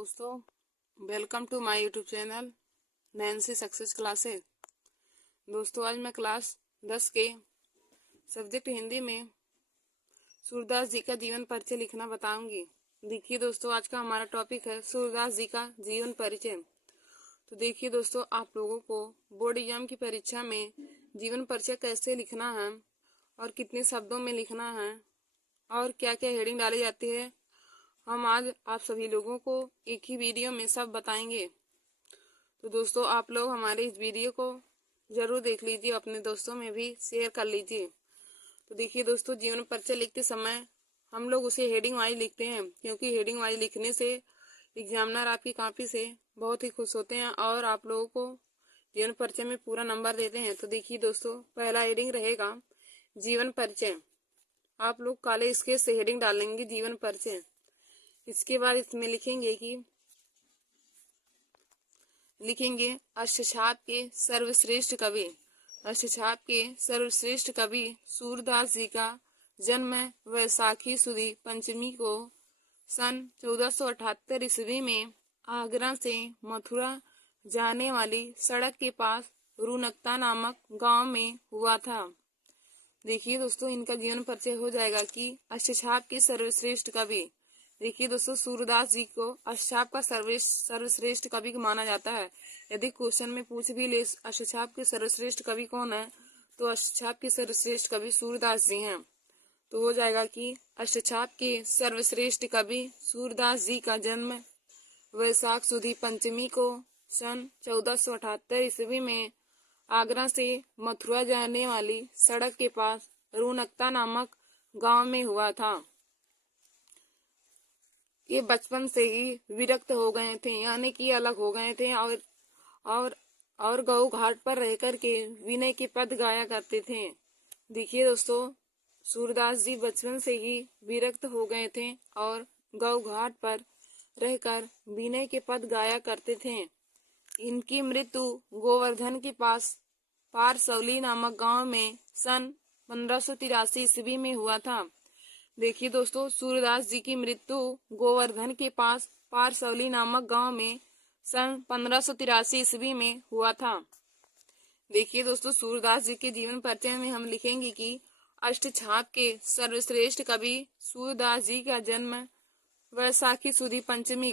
दोस्तों, welcome to my YouTube channel Nancy success classes. दोस्तों, आज मैं क्लास 10 के सब्जेक्ट हिंदी में सूरदास जी का जीवन परिचय लिखना बताऊंगी। देखिए दोस्तों, आज का हमारा टॉपिक है सूरदास जी का जीवन परिचय। तो देखिए दोस्तों, आप लोगों को बोर्ड एग्जाम की परीक्षा में जीवन परिचय कैसे लिखना है और कितने शब्दों में लिखना है और क्या क्या हेडिंग डाली जाती है, हम आज आप सभी लोगों को एक ही वीडियो में सब बताएंगे। तो दोस्तों, आप लोग हमारे इस वीडियो को जरूर देख लीजिए, अपने दोस्तों में भी शेयर कर लीजिए। तो देखिए दोस्तों, जीवन परिचय लिखते समय हम लोग उसे हेडिंग वाइज लिखते हैं, क्योंकि हेडिंग वाइज लिखने से एग्जामिनर आपकी कॉपी से बहुत ही खुश होते हैं और आप लोगों को जीवन परिचय में पूरा नंबर देते हैं। तो देखिए दोस्तों, पहला हेडिंग रहेगा जीवन परिचय। आप लोग काले स्केच से हेडिंग डालेंगे जीवन परिचय। इसके बाद इसमें लिखेंगे अष्टछाप के सर्वश्रेष्ठ कवि। अष्टछाप के सर्वश्रेष्ठ कवि सूरदास जी का जन्म वैशाखी सुदी पंचमी को सन 1478 ईस्वी में आगरा से मथुरा जाने वाली सड़क के पास रूनकता नामक गांव में हुआ था। देखिए दोस्तों, इनका जीवन परिचय हो जाएगा कि अष्टछाप के सर्वश्रेष्ठ कवि। देखिए दोस्तों, सूरदास जी को अष्टछाप का सर्वश्रेष्ठ कवि माना जाता है। यदि क्वेश्चन में पूछ भी ले अष्टछाप के सर्वश्रेष्ठ कवि कौन है, तो अष्टछाप के सर्वश्रेष्ठ कवि सूरदास जी हैं। तो हो जाएगा कि अष्टछाप के सर्वश्रेष्ठ कवि सूरदास जी का जन्म वैशाख सुदी पंचमी को सन 1478 ईस्वी में आगरा से मथुरा जाने वाली सड़क के पास रूनकता नामक गांव में हुआ था। ये बचपन से ही विरक्त हो गए थे, यानी कि अलग हो गए थे और गौ घाट पर रहकर के विनय के पद गाया करते थे। देखिए दोस्तों, सूरदास जी बचपन से ही विरक्त हो गए थे और गौ घाट पर रहकर विनय के पद गाया करते थे। इनकी मृत्यु गोवर्धन के पास पारसौली नामक गांव में सन 1583 ईस्वी में हुआ था। देखिए दोस्तों, सूरदास जी की मृत्यु गोवर्धन के पास पारसौली नामक गांव में सन 1583 ईस्वी में हुआ था। देखिए दोस्तों, सूरदास जी के जीवन परिचय में हम लिखेंगे कि अष्टछाप के सर्वश्रेष्ठ कवि सूरदास जी का जन्म वैशाखी सुदी पंचमी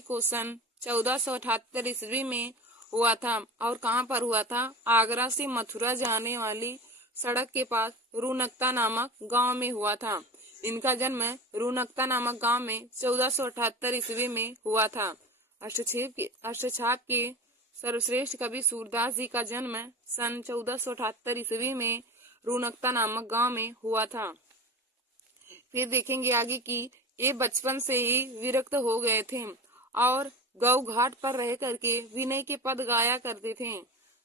को सन 1478 ईस्वी में हुआ था। और कहाँ पर हुआ था? आगरा से मथुरा जाने वाली सड़क के पास रूनकता नामक गांव में हुआ था। इनका जन्म रूनकता नामक गांव में 1478 ईस्वी में हुआ था। अष्टछाप के सर्वश्रेष्ठ कवि सूरदास जी का जन्म सन 1478 ईस्वी में रूनकता नामक गांव में हुआ था। फिर देखेंगे आगे कि ये बचपन से ही विरक्त हो गए थे और गौ घाट पर रह करके विनय के पद गाया करते थे।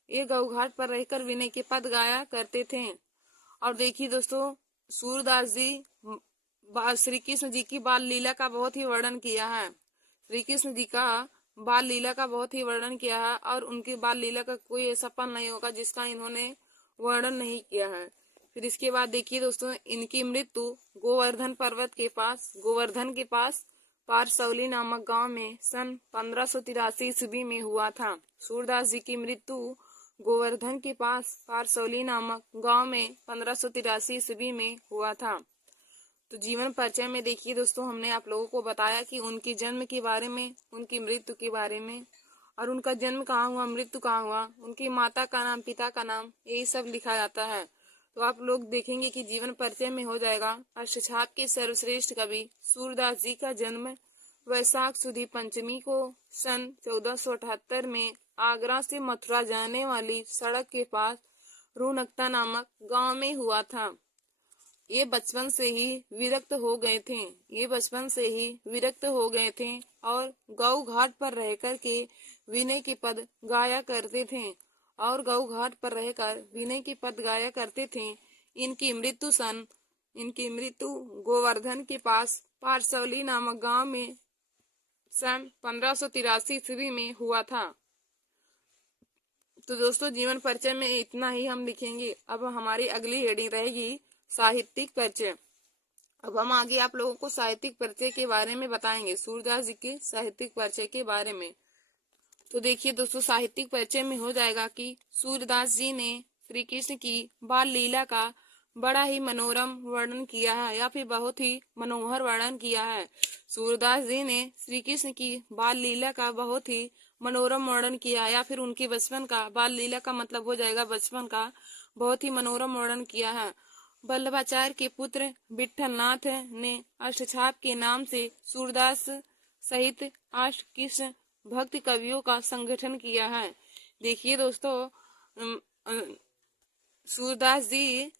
ये गौ घाट पर रहकर विनय के पद गाया करते थे। और देखिए दोस्तों, सूरदास जी श्री कृष्ण जी की बाल लीला का बहुत ही वर्णन किया है। श्री कृष्ण जी का बाल लीला का बहुत ही वर्णन किया है और उनकी बाल लीला का कोई ऐसा पल नहीं होगा जिसका इन्होंने वर्णन नहीं किया है। फिर इसके बाद देखिए दोस्तों, इनकी मृत्यु गोवर्धन के पास पारसौली नामक गांव में सन 1583 ईस्वी में हुआ था। सूरदास जी की मृत्यु गोवर्धन के पास पारसौली नामक गांव में 1583 ईस्वी में हुआ था। तो जीवन परिचय में देखिए दोस्तों, हमने आप लोगों को बताया कि उनके जन्म के बारे में, उनकी मृत्यु के बारे में, और उनका जन्म कहाँ हुआ, मृत्यु कहाँ हुआ, उनकी माता का नाम, पिता का नाम, यही सब लिखा जाता है। तो आप लोग देखेंगे कि जीवन परिचय में हो जाएगा अष्टछाप के सर्वश्रेष्ठ कवि सूरदास जी का जन्म वैशाख सुदी पंचमी को सन 1478 में आगरा से मथुरा जाने वाली सड़क के पास रूनकता नामक गांव में हुआ था। ये बचपन से ही विरक्त हो गए थे और गौ घाट पर रहकर के विनय के पद गाया करते थे। इनकी मृत्यु गोवर्धन के पास पारसौली नामक गांव में सन 1583 ईस्वी में हुआ था। तो दोस्तों, जीवन परिचय में इतना ही हम लिखेंगे। अब हमारी अगली हेडिंग रहेगी साहित्यिक परिचय। अब हम आगे आप लोगों को साहित्यिक परिचय के बारे में बताएंगे, सूरदास जी के साहित्यिक परिचय के बारे में। तो देखिए दोस्तों, साहित्यिक परिचय में हो जाएगा कि सूरदास जी ने श्री कृष्ण की बाल लीला का बड़ा ही मनोरम वर्णन किया है, या फिर बहुत ही मनोहर वर्णन किया है। सूरदास जी ने श्री कृष्ण की बाल लीला का बहुत ही मनोरम वर्णन किया है, या फिर उनके बचपन का, बाल लीला का मतलब हो जाएगा बचपन का, बहुत ही मनोरम वर्णन किया है। वल्लभाचार्य के पुत्र विठलनाथ ने अष्टछाप के नाम से सूरदास सहित अष्ट कृष्ण भक्त कवियों का संगठन किया है। देखिए दोस्तों, सूरदास जी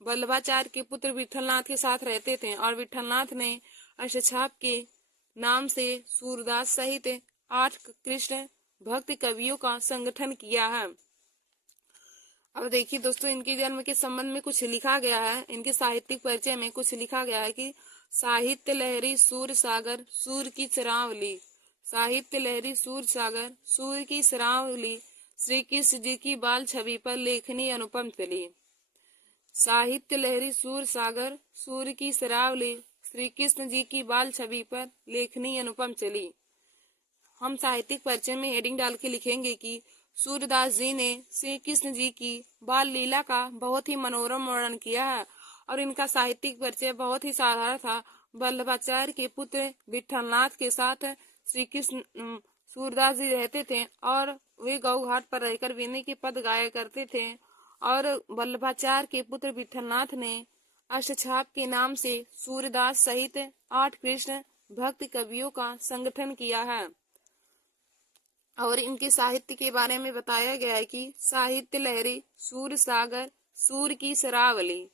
वल्लभाचार्य के पुत्र विठलनाथ के साथ रहते थे, और विठलनाथ ने अष्टछाप के नाम से सूरदास सहित 8 कृष्ण भक्त कवियों का संगठन किया है। अब देखिए दोस्तों, इनके जन्म के संबंध में कुछ लिखा गया है, इनके साहित्यिक परिचय में कुछ लिखा गया है कि साहित्य लहरी सूर सागर सूर की चरावली, साहित्य लहरी सूर सागर सूर की चरावली, श्री कृष्ण जी की बाल छवि पर लेखनी अनुपम चली। साहित्य लहरी सूर सागर सूर की चरावली, श्री कृष्ण जी की बाल छवि पर लेखनी अनुपम चली। हम साहित्यिक परिचय में हेडिंग डाल के लिखेंगे कि सूरदास जी ने श्री कृष्ण जी की बाल लीला का बहुत ही मनोरम वर्णन किया है, और इनका साहित्यिक परिचय बहुत ही साधारण था। वल्लभाचार्य के पुत्र विठलनाथ के साथ श्री कृष्ण सूरदास जी रहते थे, और वे गौ घाट पर रहकर वीणे के पद गाया करते थे। और वल्लभाचार्य के पुत्र विठलनाथ ने अष्टछाप के नाम से सूरदास सहित 8 कृष्ण भक्त कवियों का संगठन किया है। और इनके साहित्य के बारे में बताया गया है कि साहित्य लहरी सूर सागर सूर की शरावली,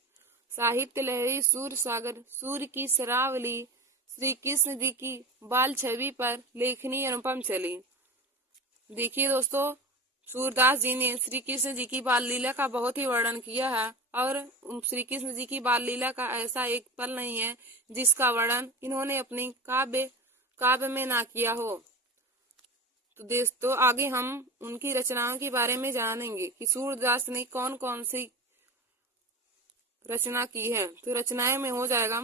साहित्य लहरी सूर सागर सूर की शरावली, श्री कृष्ण जी की बाल छवि पर लेखनी अनुपम चली। देखिए दोस्तों, सूरदास जी ने श्री कृष्ण जी की बाल लीला का बहुत ही वर्णन किया है, और श्री कृष्ण जी की बाल लीला का ऐसा एक पल नहीं है जिसका वर्णन इन्होंने अपनी काव्य में ना किया हो। तो दोस्तों, आगे हम उनकी रचनाओं के बारे में जानेंगे कि सूरदास ने कौन कौन सी रचना की है। तो रचनाएं में हो जाएगा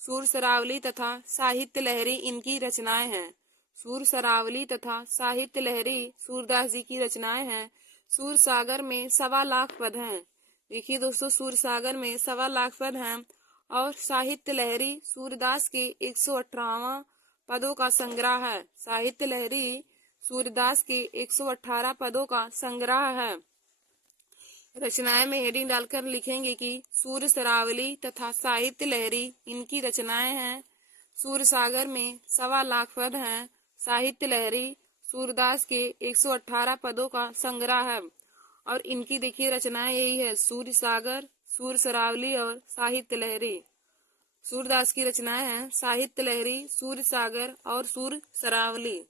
सूर सरावली तथा साहित्य लहरी इनकी रचनाएं हैं। सूर सरावली तथा साहित्य लहरी सूरदास जी की रचनाएं हैं। सूर सागर में 1.25 लाख पद हैं। देखिए दोस्तों, सूर सागर में 1.25 लाख पद हैं, और साहित्य लहरी सूरदास के 118 पदों का संग्रह है। साहित्य लहरी सूरदास के 118 पदों का संग्रह है। रचनाएं में हेडिंग डालकर लिखेंगे कि सूर सरावली तथा साहित्य लहरी इनकी रचनाएं हैं। सूर सागर में 1.25 लाख पद हैं। साहित्य लहरी सूरदास के 118 पदों का संग्रह है, और इनकी देखिए रचनाएं यही है, सूर सागर, सूर सरावली और साहित्य लहरी। सूरदास की रचनाएं हैं साहित्य लहरी, सूर सागर और सूर सरावली।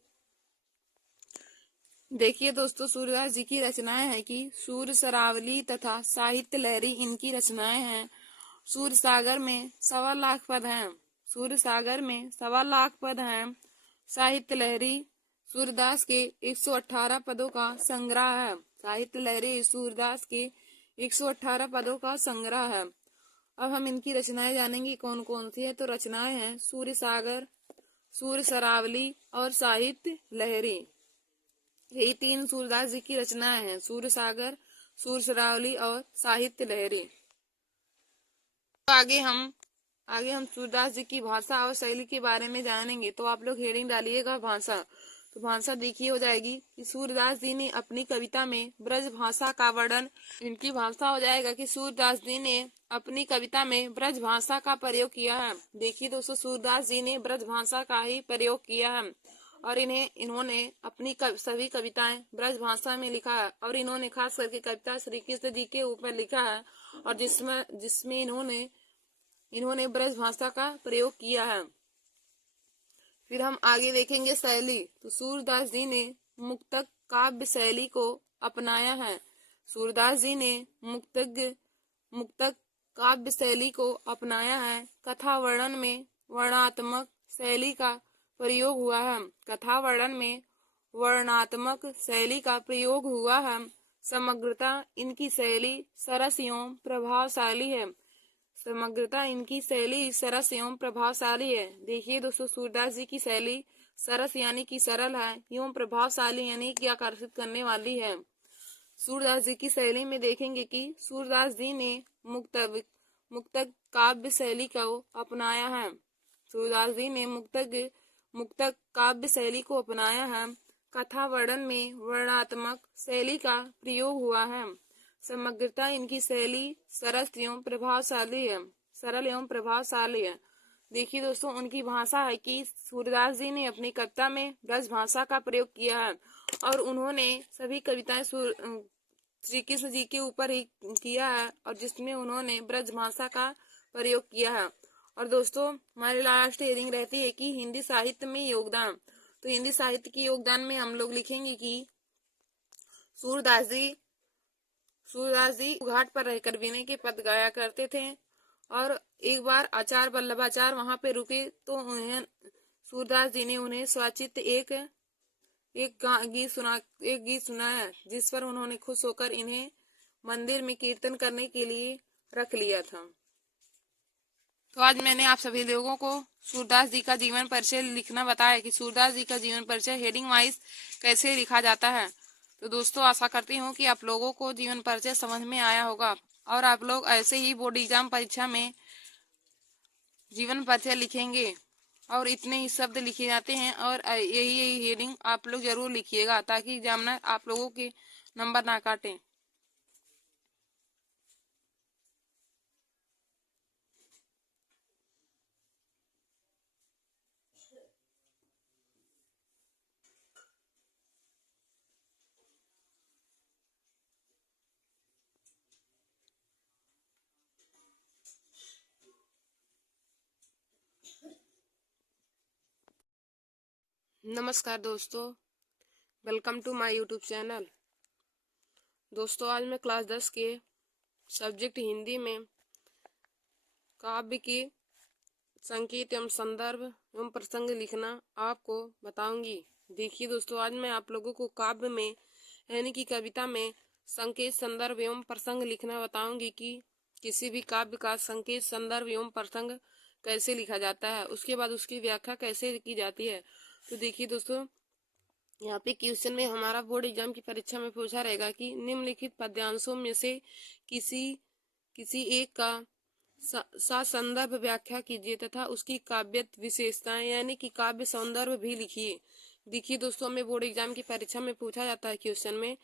देखिए दोस्तों, सूरदास जी की रचनाएं हैं कि सूर सरावली तथा साहित्य लहरी इनकी रचनाएं हैं। सूर सागर में 1.25 लाख पद हैं। सूर सागर में 1.25 लाख पद हैं। साहित्य लहरी सूरदास के 118 पदों का संग्रह है। साहित्य लहरी सूरदास के 118 पदों का संग्रह है। अब हम इनकी रचनाएं जानेंगे कौन कौन सी है। तो रचनाएं हैं सूर सागर, सूर सरावली और साहित्य लहरी। यही 3 सूरदास जी की रचनाएं हैं, सूर सागर, सूर सरावली और साहित्य लहरी। तो आगे हम सूरदास जी की भाषा और शैली के बारे में जानेंगे। तो आप लोग हेडिंग डालिएगा भाषा। तो भाषा देखिए हो जाएगी कि सूरदास जी ने अपनी कविता में ब्रज भाषा का वर्णन। इनकी भाषा हो जाएगा कि सूरदास जी ने अपनी कविता में ब्रज भाषा का प्रयोग किया है। देखिए दोस्तों, सूरदास जी ने ब्रज भाषा का ही प्रयोग किया है, और इन्होंने अपनी सभी कविताएं ब्रज भाषा में लिखा है। और इन्होंने खास करके कविता श्री कृष्ण जी के ऊपर लिखा है, और जिसमें इन्होंने ब्रज भाषा का प्रयोग किया है। फिर हम आगे देखेंगे शैली। तो सूरदास जी ने मुक्तक काव्य शैली को अपनाया है। सूरदास जी ने मुक्तक काव्य शैली को अपनाया है। कथा वर्णन में वर्णात्मक शैली का प्रयोग हुआ है। कथा वर्णन में वर्णात्मक शैली का प्रयोग हुआ है। समग्रता इनकी शैली सरस एवं प्रभावशाली है। समग्रता इनकी शैली सरस एवं प्रभावशाली है। देखिए दोस्तों, सूरदास जी की शैली सरस यानी कि सरल है एवं प्रभावशाली यानी कि आकर्षित करने वाली है। सूरदास जी की शैली में देखेंगे कि सूरदास जी ने मुक्तक मुक्तक काव्य शैली को अपनाया है। सूरदास जी ने मुक्तक काव्य शैली को अपनाया है। कथा वर्णन में वर्णात्मक शैली का प्रयोग हुआ है। समग्रता इनकी शैली सरल एवं प्रभावशाली है। देखिए दोस्तों, उनकी भाषा है कि सूरदास जी ने अपनी कविता में ब्रज भाषा का प्रयोग किया है और उन्होंने सभी कविताएं श्री कृष्ण जी के ऊपर ही किया है और जिसमें उन्होंने ब्रज भाषा का प्रयोग किया है। और दोस्तों, हमारी लास्ट हेडिंग रहती है कि हिंदी साहित्य में योगदान। तो हिंदी साहित्य के योगदान में हम लोग लिखेंगे कि सूरदास जी घाट पर रहकर विनय के पद गाया करते थे और एक बार आचार्य वल्लभाचार्य वहां पे रुके तो उन्हें सूरदास जी ने उन्हें स्वचित एक गीत सुनाया जिस पर उन्होंने खुश होकर इन्हें मंदिर में कीर्तन करने के लिए रख लिया था। तो आज मैंने आप सभी लोगों को सूरदास जी का जीवन परिचय लिखना बताया कि सूरदास जी का जीवन परिचय हेडिंग वाइज कैसे लिखा जाता है। तो दोस्तों, आशा करती हूँ कि आप लोगों को जीवन परिचय समझ में आया होगा और आप लोग ऐसे ही बोर्ड एग्जाम परीक्षा में जीवन परिचय लिखेंगे और इतने ही शब्द लिखे जाते हैं और यही हेडिंग आप लोग जरूर लिखिएगा ताकि एग्जामिनर आप लोगों के नंबर ना काटे। नमस्कार दोस्तों, welcome to my YouTube channel. दोस्तों, आज मैं क्लास 10 के सब्जेक्ट हिंदी में काव्य की संकेत एवं संदर्भ एवं प्रसंग लिखना आपको बताऊंगी। देखिए दोस्तों, आज मैं आप लोगों को काव्य में यानी कि कविता में संकेत, संदर्भ एवं प्रसंग लिखना बताऊंगी कि किसी भी काव्य का संकेत, संदर्भ एवं प्रसंग कैसे लिखा जाता है, उसके बाद उसकी व्याख्या कैसे की जाती है। तो देखिए दोस्तों, यहाँ पे क्वेश्चन में हमारा बोर्ड एग्जाम की परीक्षा में पूछा रहेगा कि निम्नलिखित पद्यांशों में से किसी एक का संदर्भ व्याख्या कीजिए तथा उसकी काव्य विशेषताएं यानी कि काव्य सौंदर्य भी लिखिए। देखिए दोस्तों, हमें बोर्ड एग्जाम की परीक्षा में पूछा जाता है क्वेश्चन में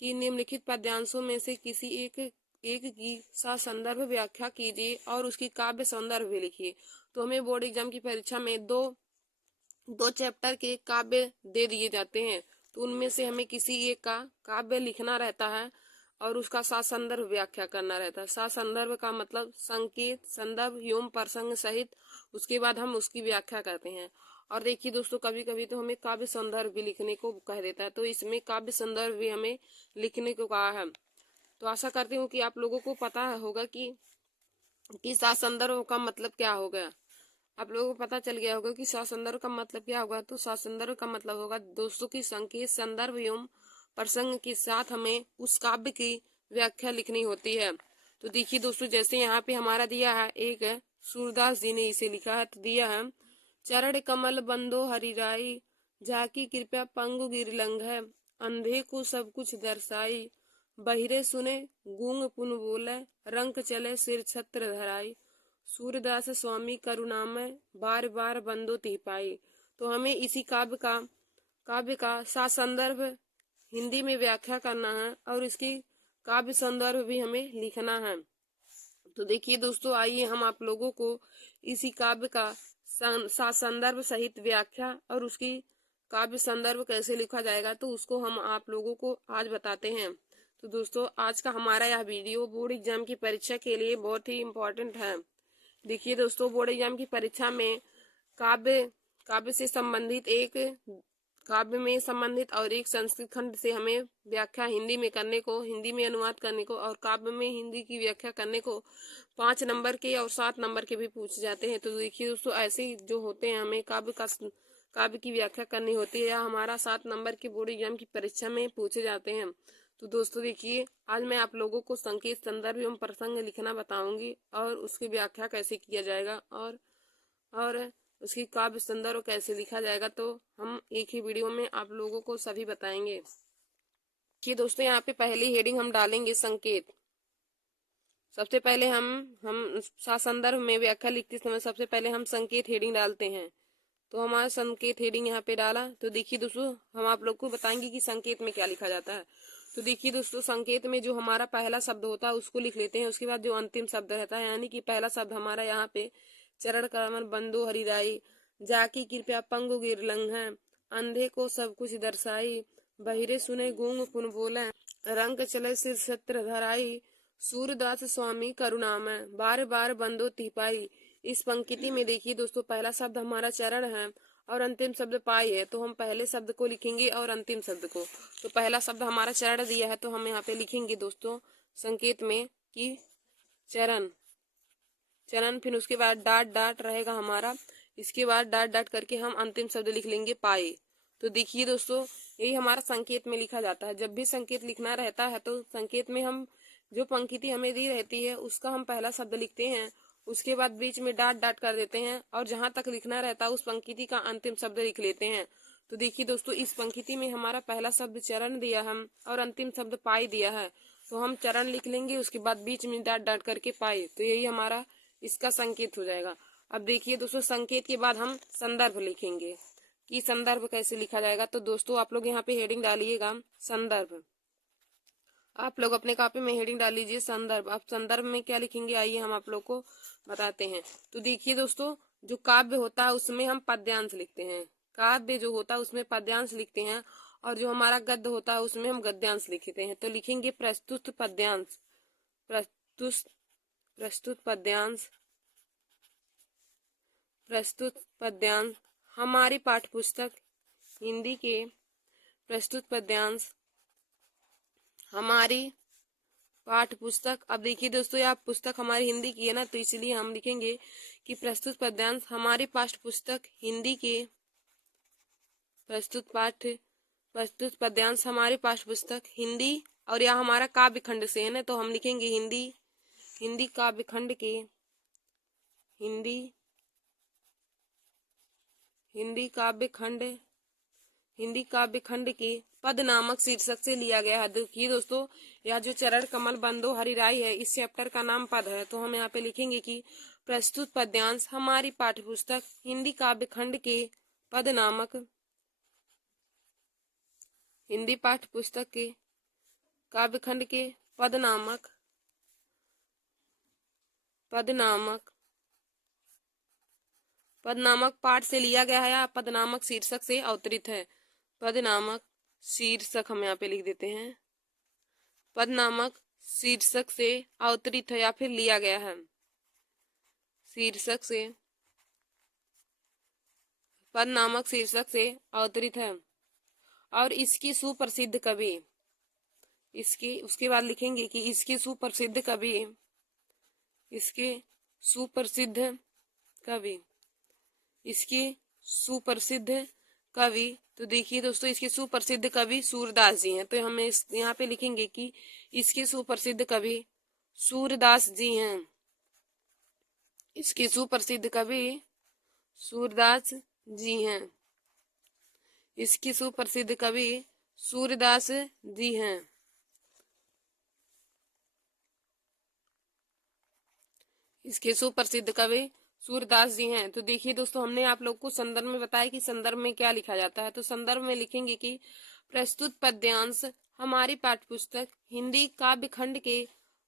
कि निम्नलिखित पद्यांशों में से किसी एक की संदर्भ व्याख्या कीजिए और उसकी काव्य सौंदर्य भी लिखिए। तो हमें बोर्ड एग्जाम की परीक्षा में दो चैप्टर के काव्य दे दिए जाते हैं, तो उनमें से हमें किसी एक का काव्य लिखना रहता है और उसका साथ संदर्भ व्याख्या करना रहता है। साथ संदर्भ का मतलब संकेत, संदर्भ एवं प्रसंग सहित, उसके बाद हम उसकी व्याख्या करते हैं। और देखिए दोस्तों, कभी कभी तो हमें काव्य संदर्भ भी लिखने को कह देता है, तो इसमें काव्य संदर्भ भी हमें लिखने को कहा है। तो आशा करती हूँ कि आप लोगों को पता होगा कि साथ संदर्भ का मतलब क्या हो गया। आप लोगों को पता चल गया होगा कि साथ संदर्भ का मतलब क्या होगा। तो साथ संदर्भ का मतलब होगा दोस्तों की संकेत, संदर्भ एवं प्रसंग के साथ हमें उस काव्य की व्याख्या लिखनी होती है। तो देखिए दोस्तों, जैसे यहाँ पे हमारा दिया है, एक सूरदास जी ने इसे लिखा है, तो दिया है चरण कमल बंदो हरिराई, झाकी कृपया पंगु गिरलंघ है, अंधे को सब कुछ दर्शाई, बहिरे सुने गूंग पुन बोले, रंक चले सिर छत्र धराई, सूरदास स्वामी करुणामय, बार बार बंदो ती पाई। तो हमें इसी काव्य का साथ संदर्भ हिंदी में व्याख्या करना है और इसकी काव्य संदर्भ भी हमें लिखना है। तो देखिए दोस्तों, आइए हम आप लोगों को इसी काव्य का साथ संदर्भ सहित व्याख्या और उसकी काव्य संदर्भ कैसे लिखा जाएगा तो उसको हम आप लोगों को आज बताते हैं। तो दोस्तों, आज का हमारा यह वीडियो बोर्ड एग्जाम की परीक्षा के लिए बहुत ही इम्पोर्टेंट है। देखिए दोस्तों, बोर्ड एग्जाम की परीक्षा में काव्य से संबंधित और एक संस्कृत खंड से हमें व्याख्या हिंदी में करने को, हिंदी में अनुवाद करने को और काव्य में हिंदी की व्याख्या करने को 5 नंबर के और 7 नंबर के भी पूछे जाते हैं। तो देखिए दोस्तों, ऐसे जो होते हैं हमें काव्य की व्याख्या करनी होती है या हमारा 7 नंबर के बोर्ड एग्जाम की परीक्षा में पूछे जाते हैं। तो दोस्तों देखिए, आज मैं आप लोगों को संकेत, संदर्भ एवं प्रसंग लिखना बताऊंगी और उसकी व्याख्या कैसे किया जाएगा और उसकी काव्य संदर्भ कैसे लिखा जाएगा। तो हम एक ही वीडियो में आप लोगों को सभी बताएंगे। देखिए दोस्तों, यहाँ पे पहली हेडिंग हम डालेंगे संकेत। सबसे पहले हम संदर्भ में व्याख्या लिखते समय सबसे पहले हम संकेत हेडिंग डालते हैं। तो हमारा संकेत हेडिंग यहाँ पे डाला। तो देखिए दोस्तों, हम आप लोग को बताएंगे कि संकेत में क्या लिखा जाता है। तो देखिए दोस्तों, संकेत में जो हमारा पहला शब्द होता है उसको लिख लेते हैं। उसके बाद जो अंतिम शब्द रहता है, यानी कि पहला शब्द हमारा यहाँ पे चरण कमल बंदो हरिराई, जाकी कृपया पंगु गिरलंघ, अंधे को सब कुछ दर्शाई, बहिरे सुने गूंग पुन बोले, रंग चले सिर छत्र धराई, सूरदास स्वामी करुणामय, बार बार बंदो तिपाई। इस पंक्ति में देखिए दोस्तों, पहला शब्द हमारा चरण है और अंतिम शब्द पाई है। तो हम पहले शब्द को लिखेंगे और अंतिम शब्द को। तो पहला शब्द हमारा चरण दिया है, तो हम यहाँ पे लिखेंगे दोस्तों संकेत में कि चरण, चरण। फिर उसके बाद डाट डाट रहेगा हमारा। इसके बाद डाट डाट करके हम अंतिम शब्द लिख लेंगे पाए। तो देखिए दोस्तों, यही हमारा संकेत में लिखा जाता है। जब भी संकेत लिखना रहता है तो संकेत में हम जो पंक्ति हमें दी रहती है उसका हम पहला शब्द लिखते हैं, उसके बाद बीच में डाट डाट कर देते हैं और जहां तक लिखना रहता है उस पंक्ति का अंतिम शब्द लिख लेते हैं। तो देखिए दोस्तों, इस पंक्ति में हमारा पहला शब्द चरण दिया हम और अंतिम शब्द पाई दिया है। तो हम चरण लिख लेंगे, उसके बाद बीच में डाट डाट करके पाए। तो यही हमारा इसका संकेत हो जाएगा। अब देखिए दोस्तों, संकेत के बाद हम संदर्भ लिखेंगे कि संदर्भ कैसे लिखा जाएगा। तो दोस्तों, आप लोग यहाँ पे हेडिंग डालिएगा संदर्भ। आप लोग अपने कॉपी में हेडिंग डाल लीजिए संदर्भ। आप संदर्भ में क्या लिखेंगे, आइए हम आप लोग को बताते हैं। तो देखिए दोस्तों, जो काव्य होता है उसमें हम पद्यांश लिखते हैं। काव्य जो होता है उसमें पद्यांश लिखते हैं और जो हमारा गद्य होता है उसमें हम गद्यांश लिखते हैं। तो लिखेंगे प्रस्तुत पद्यांश, प्रस्तुत पद्यांश, प्रस्तुत पद्यांश। हमारी पाठ्य पुस्तक हिंदी के प्रस्तुत पद्यांश, हमारी पाठ्य पुस्तक। अब देखिए दोस्तों, यह पुस्तक हमारी हिंदी की है ना, तो इसलिए हम लिखेंगे कि प्रस्तुत पद्यांश हमारी पाठ्य पुस्तक हिंदी के प्रस्तुत पद्यांश हमारी पाठ्य पुस्तक हिंदी। और यह हमारा काव्य खंड से है ना, तो हम लिखेंगे हिंदी काव्य खंड के हिंदी काव्य खंड के पद नामक शीर्षक से लिया गया है। देखिए दोस्तों, यह जो चरण कमल बंदो हरिराई है, इस चैप्टर का नाम पद है। तो हम यहाँ पे लिखेंगे कि प्रस्तुत पद्यांश हमारी पाठ्यपुस्तक हिंदी काव्य खंड के पद नामक, हिंदी पाठ्य पुस्तक के काव्य खंड के पद नामक पाठ से लिया गया है या पद नामक शीर्षक से अवतरित है। पद नामक शीर्षक हम यहाँ पे लिख देते हैं। पद नामक शीर्षक से अवतरित है या फिर लिया गया है। शीर्षक से, पद नामक शीर्षक से अवतरित है। और इसकी सुप्रसिद्ध कवि, उसके बाद लिखेंगे कि इसके सुप्रसिद्ध कवि, इसके सुप्रसिद्ध कवि। तो देखिए दोस्तों, इसके सुप्रसिद्ध कवि सूरदास जी हैं। तो हमें यहाँ पे लिखेंगे कि इसके सुप्रसिद्ध कवि सूरदास जी हैं। इसके सुप्रसिद्ध कवि सूरदास जी हैं। इसके सुप्रसिद्ध कवि सूरदास जी हैं। इसके सुप्रसिद्ध कवि सूरदास जी हैं। तो देखिए दोस्तों, हमने आप लोग को संदर्भ में बताया कि संदर्भ में क्या लिखा जाता है। तो संदर्भ में लिखेंगे कि प्रस्तुत पद्यांश हमारी पाठ्यपुस्तक हिंदी काव्य खंड के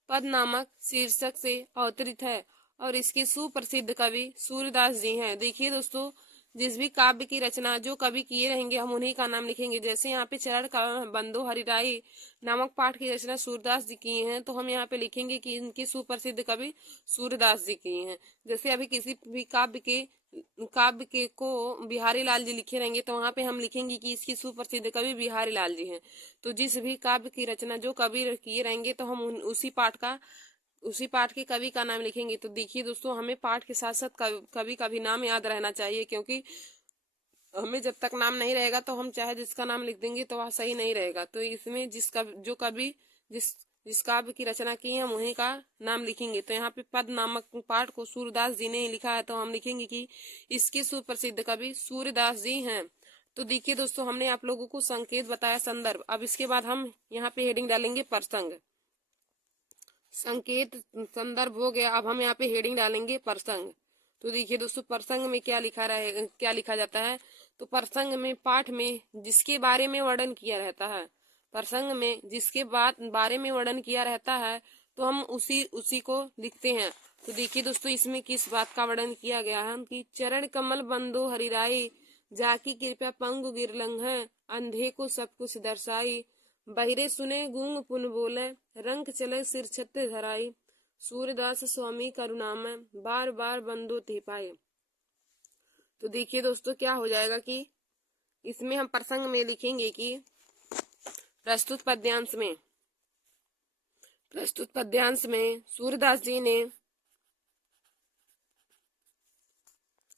पद नामक शीर्षक से अवतरित है और इसके सुप्रसिद्ध कवि सूरदास जी हैं। देखिए दोस्तों, जिस भी काव्य की रचना जो कवि किए रहेंगे हम उन्हीं का नाम लिखेंगे। जैसे यहाँ पे चरण का बंदो हरिराई नामक पाठ की रचना सूरदास जी की हैं, तो हम यहाँ पे लिखेंगे कि इनके सुप्रसिद्ध कवि सूरदास जी की हैं। जैसे अभी किसी भी काव्य के को बिहारी लाल जी लिखे रहेंगे, तो वहां पे हम लिखेंगे कि इसकी सुप्रसिद्ध कवि बिहारी लाल जी हैं। तो जिस भी काव्य की रचना जो कवि किए रहेंगे तो हम उसी पाठ के कवि का नाम लिखेंगे। तो देखिए दोस्तों, हमें पाठ के साथ साथ कवि का भी नाम याद रहना चाहिए, क्योंकि हमें जब तक नाम नहीं रहेगा तो हम चाहे जिसका नाम लिख देंगे तो वह सही नहीं रहेगा। तो इसमें जिसका जो कवि जिस काव्य की रचना की है हम उन्हीं का नाम लिखेंगे। तो यहाँ पे पद नामक पाठ को सूरदास जी ने ही लिखा है, तो हम लिखेंगे कि इसके सुप्रसिद्ध कवि सूरदास जी हैं। तो देखिए दोस्तों, हमने आप लोगों को संकेत बताया, संदर्भ। अब इसके बाद हम यहाँ पे हेडिंग डालेंगे प्रसंग। संकेत संदर्भ हो गया, अब हम यहाँ पे हेडिंग डालेंगे प्रसंग। तो देखिए दोस्तों, प्रसंग में क्या लिखा जाता है। तो प्रसंग में पाठ में जिसके बारे में वर्णन किया रहता है, प्रसंग में जिसके बारे में वर्णन किया रहता है तो हम उसी को लिखते हैं। तो देखिए दोस्तों, इसमें किस बात का वर्णन किया गया है कि चरण कमल बंदो हरिराई, जाकी कृपया पंगु गिरलंघ है, अंधे को सब कुछ दर्शाई, बहिरे सुने गूंग पुन बोले, रंग चले सिर छत्ते धराई, सूरदास स्वामी करुणामय, बार बार बंदो ते पाए। तो देखिए दोस्तों, क्या हो जाएगा कि इसमें हम प्रसंग में लिखेंगे कि प्रस्तुत पद्यांश में सूरदास जी ने,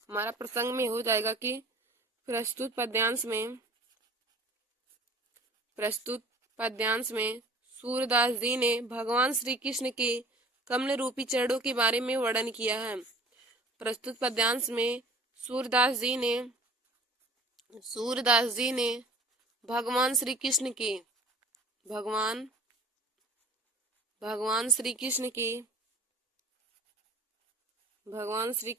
हमारा प्रसंग में हो जाएगा कि प्रस्तुत पद्यांश में सूरदास जी ने भगवान श्री कृष्ण के कमल रूपी चरणों के बारे में वर्णन किया है। प्रस्तुत पद्यांश में सूरदास जी ने भगवान श्री कृष्ण के कमल रूपी चरणों के बारे में वर्णन किया है।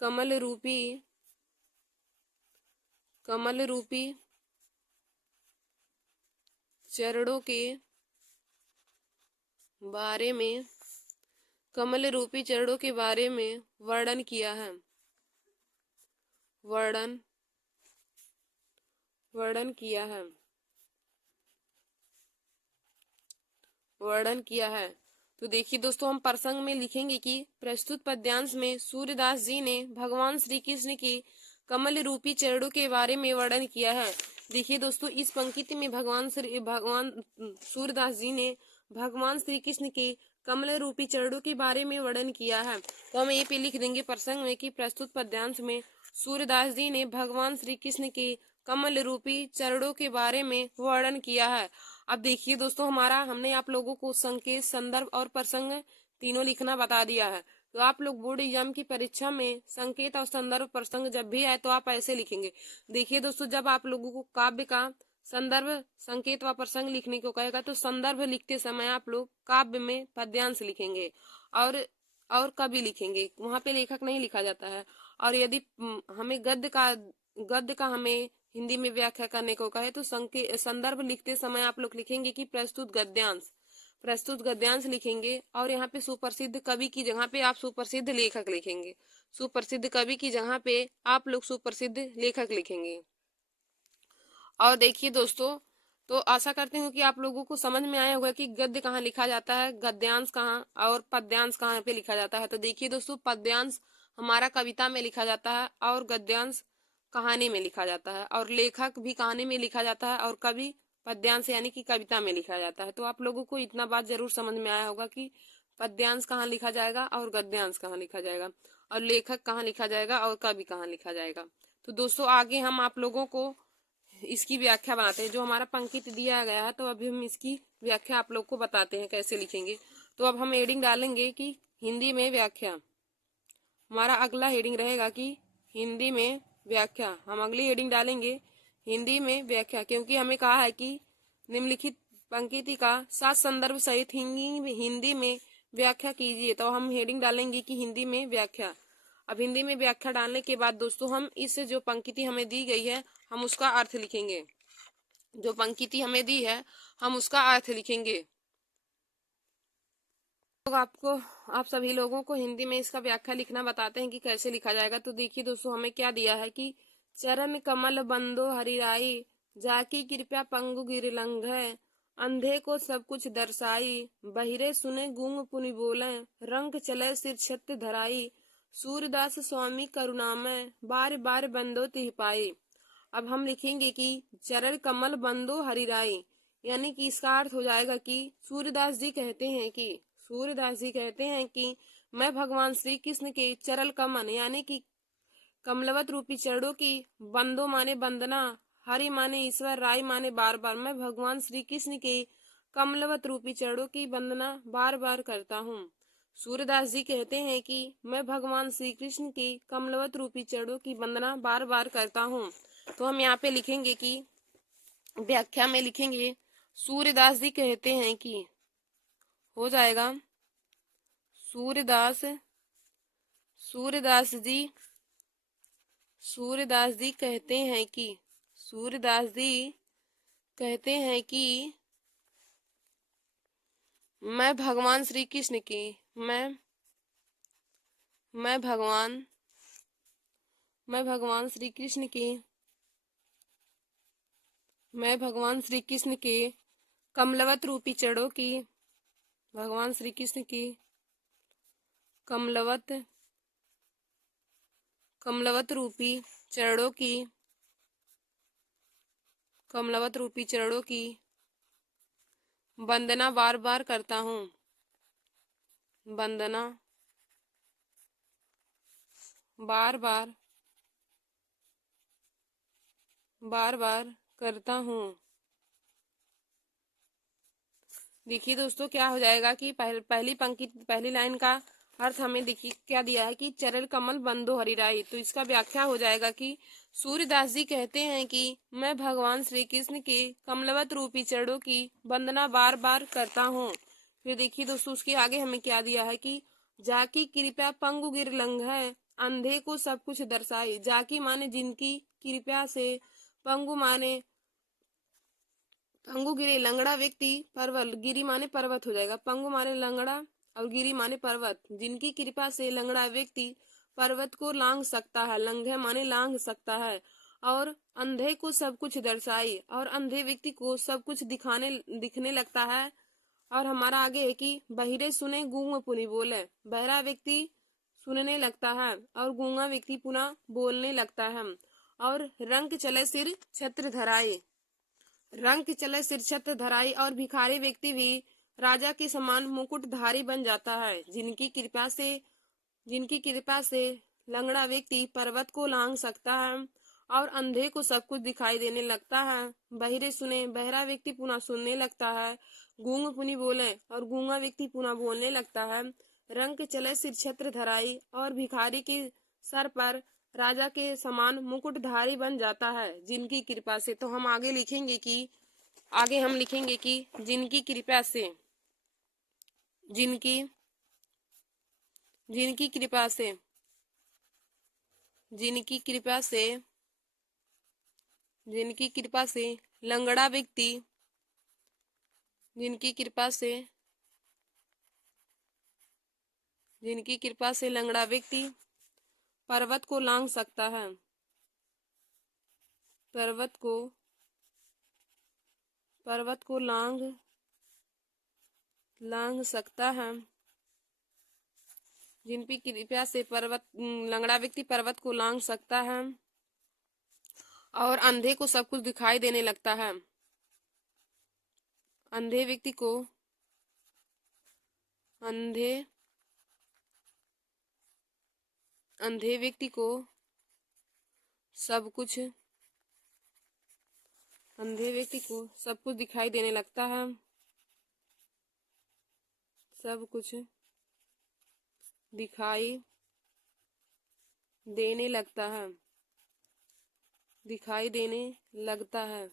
कमल रूपी चरणों के बारे में वर्णन किया है। तो देखिए दोस्तों, हम प्रसंग में लिखेंगे कि प्रस्तुत पद्यांश में सूरदास जी ने भगवान श्री कृष्ण के कमल रूपी चरणों के बारे में वर्णन किया है। देखिए दोस्तों, इस पंक्ति में भगवान सूरदास जी ने भगवान श्री कृष्ण के कमल रूपी चरणों के बारे में वर्णन किया है। तो हम ये पे लिख देंगे प्रसंग में कि प्रस्तुत पद्यांश में सूरदास जी ने भगवान श्री कृष्ण के कमल रूपी चरणों के बारे में वर्णन किया है। अब देखिए दोस्तों, हमने आप लोगों को संकेत, संदर्भ और प्रसंग तीनों लिखना बता दिया है। तो आप लोग बोर्ड एग्जाम की परीक्षा में संकेत और संदर्भ प्रसंग जब भी आए तो आप ऐसे लिखेंगे। देखिए दोस्तों, जब आप लोगों को काव्य का संदर्भ, संकेत व प्रसंग लिखने को कहेगा तो संदर्भ लिखते समय आप लोग काव्य में पद्यांश लिखेंगे और कवि लिखेंगे, वहां पे लेखक नहीं लिखा जाता है। और यदि हमें गद्य का हमें हिंदी में व्याख्या करने को कहे तो संदर्भ लिखते समय आप लोग लिखेंगे कि प्रस्तुत गद्यांश लिखेंगे। और यहाँ पे सुप्रसिद्ध कवि की जगह पे आप सुप्रसिद्ध लेखक लिखेंगे। सुप्रसिद्ध कवि की जगह पे आप लोग सुप्रसिद्ध लेखक लिखेंगे। और देखिए दोस्तों, तो आशा करती हूँ कि आप लोगों को समझ में आया होगा कि गद्य कहाँ लिखा जाता है, गद्यांश कहाँ और पद्यांश कहाँ पे लिखा जाता है। तो देखिए दोस्तों, पद्यांश हमारा कविता में लिखा जाता है और गद्यांश कहानी में लिखा जाता है, और लेखक भी कहानी में लिखा जाता है और कवि पद्यांश यानी कि कविता में लिखा जाता है। तो आप लोगों को इतना बात जरूर समझ में आया होगा कि पद्यांश कहाँ लिखा जाएगा और गद्यांश कहाँ लिखा जाएगा, और लेखक कहाँ लिखा जाएगा और कवि कहाँ लिखा जाएगा। तो दोस्तों, आगे हम आप लोगों को इसकी व्याख्या बनाते हैं। जो हमारा पंक्ति दिया गया है तो अभी हम इसकी व्याख्या आप लोग को बताते हैं कैसे लिखेंगे। तो अब हम हेडिंग डालेंगे कि हिंदी में व्याख्या। हमारा अगला हेडिंग रहेगा कि हिंदी में व्याख्या। हम अगली हेडिंग डालेंगे हिंदी में व्याख्या, क्योंकि हमें कहा है कि निम्नलिखित पंक्ति का सात संदर्भ सहित हिंदी में व्याख्या कीजिए। तो हम हेडिंग डालेंगे कि हिंदी में व्याख्या। अब हिंदी में व्याख्या डालने के बाद दोस्तों, हम इस जो पंक्ति हमें दी गई है हम उसका अर्थ लिखेंगे। जो पंक्ति हमें दी है हम उसका अर्थ लिखेंगे। तो आप सभी लोगों को हिंदी में इसका व्याख्या लिखना बताते हैं कि कैसे लिखा जाएगा। तो देखिए दोस्तों, हमें क्या दिया है कि चरण कमल बंदो हरिराई, जाकी कृपया पंगु गिरलंघ है, अंधे को सब कुछ दर्शाई, बहिरे सुने गूंग पुनि बोले, रंग चले सिर छत्त धराई, सूरदास स्वामी करुणामय, बार बार बंदो तिह पाई। अब हम लिखेंगे कि चरण कमल बंदो हरिराई, यानी कि इसका अर्थ हो जाएगा कि सूरदास जी कहते हैं कि मैं भगवान श्री कृष्ण के चरल कमल यानी कि कमलवत रूपी चरणों की बंदो माने वंदना, हरि माने ईश्वर, राय माने बार बार, मैं भगवान श्री कृष्ण के कमलवत रूपी चरणों की वंदना बार बार करता हूँ। सूर्यदास जी कहते हैं कि मैं भगवान श्री कृष्ण के कमलवत रूपी चरणों की वंदना बार बार करता हूँ। तो हम यहाँ पे लिखेंगे कि व्याख्या में लिखेंगे सूर्यदास जी कहते हैं कि, हो जाएगा सूर्यदास सूर्यदास जी सूर्यदास जी कहते हैं कि सूर्यदास जी कहते हैं कि मैं भगवान श्री कृष्ण की मैं भगवान मैं भगवान श्री कृष्ण के मैं भगवान श्री कृष्ण के कमलवत रूपी चरणों की भगवान श्री कृष्ण की कमलवत कमलवत रूपी चरणों की कमलवत रूपी चरणों की वंदना बार बार करता हूँ। वंदना बार बार बार बार करता हूँ। देखिए दोस्तों क्या हो जाएगा कि पहली पंक्ति पहली लाइन का अर्थ हमें देखिए क्या दिया है कि चरण कमल बंदो हरिराई। तो इसका व्याख्या हो जाएगा कि सूर्यदास जी कहते हैं कि मैं भगवान श्री कृष्ण के कमलवत रूपी चरणों की वंदना बार बार करता हूँ। फिर देखिए दोस्तों उसके आगे हमें क्या दिया है कि जाकी कृपया पंगु गिर लंघ है, अंधे को सब कुछ दर्शाई। जाकी माने जिनकी, कृपया से, पंगु माने पंगु गिरे लंगड़ा व्यक्ति, पर्वत गिरी माने पर्वत हो जाएगा, पंगु माने लंगड़ा और गिरी माने पर्वत, जिनकी कृपा से लंगड़ा व्यक्ति पर्वत को लांघ सकता है, लंघे माने लांघ सकता है, और अंधे को सब कुछ दर्शाई, और अंधे व्यक्ति को सब कुछ दिखने लगता है। और हमारा आगे है कि बहिरे सुने गूंग पुनि बोले, बहरा व्यक्ति सुनने लगता है और गूंगा व्यक्ति पुनः बोलने लगता है। और रंग चले सिर छत्र धराए, रंग चले सिर छत्र धराई, और भिखारी व्यक्ति भी राजा के समान मुकुटधारी बन जाता है, जिनकी कृपा से लंगड़ा व्यक्ति पर्वत को लांघ सकता है और अंधे को सब कुछ दिखाई देने लगता है। बहिरे सुने, बहरा व्यक्ति पुनः सुनने लगता है, गूंग पुनि बोले और गूंगा व्यक्ति पुनः बोलने लगता है। रंग चले सिर छत्र धराई, और भिखारी के सर पर राजा के समान मुकुटधारी बन जाता है जिनकी कृपा से। तो हम आगे लिखेंगे कि जिनकी कृपा से जिनकी जिनकी कृपा से जिनकी कृपा से जिनकी कृपा से लंगड़ा व्यक्ति जिनकी कृपा से जिनकी कृपा से लंगड़ा व्यक्ति पर्वत को लांघ सकता है, पर्वत को लांघ सकता है, जिनकी कृपा से लंगड़ा व्यक्ति पर्वत को लांघ सकता है और अंधे को सब कुछ दिखाई देने लगता है। अंधे व्यक्ति को सब कुछ दिखाई देने लगता है, सब कुछ दिखाई देने लगता है,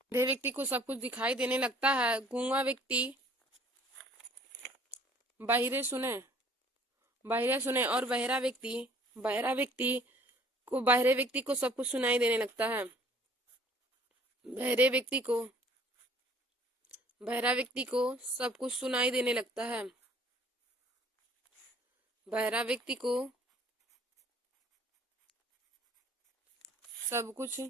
अंधे व्यक्ति को सब कुछ दिखाई देने लगता है। गूंगा व्यक्ति बहिरे सुने और बहरा व्यक्ति को सब कुछ सुनाई देने लगता है। बहरा व्यक्ति को सब कुछ सुनाई देने लगता है। बहरा व्यक्ति को सब कुछ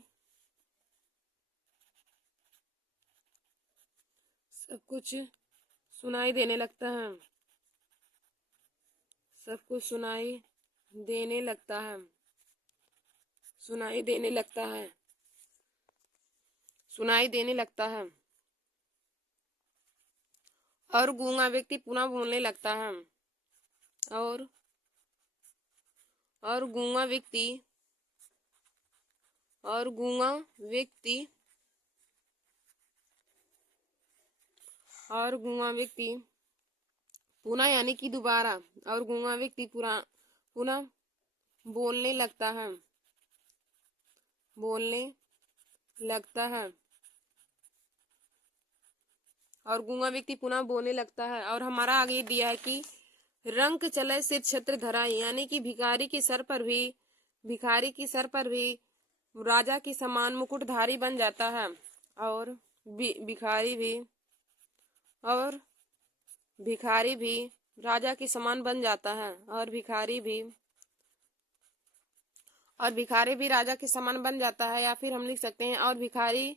सुनाई देने लगता है, सब कुछ सुनाई देने लगता है, सुनाई देने लगता है। और गूंगा व्यक्ति पुनः बोलने लगता है। और गूंगा व्यक्ति पुनः यानी कि दोबारा, और गूंगा व्यक्ति पुनः बोलने लगता है। और गूंगा व्यक्ति पुनः बोलने लगता है। और हमारा आगे दिया है कि रंक चले सिर छत्र धराई, यानी कि भिखारी की सर पर भी राजा के समान मुकुटधारी बन जाता है। और भिखारी भी राजा के समान बन जाता है। और भिखारी भी राजा के समान बन जाता है। या फिर हम लिख सकते हैं और भिखारी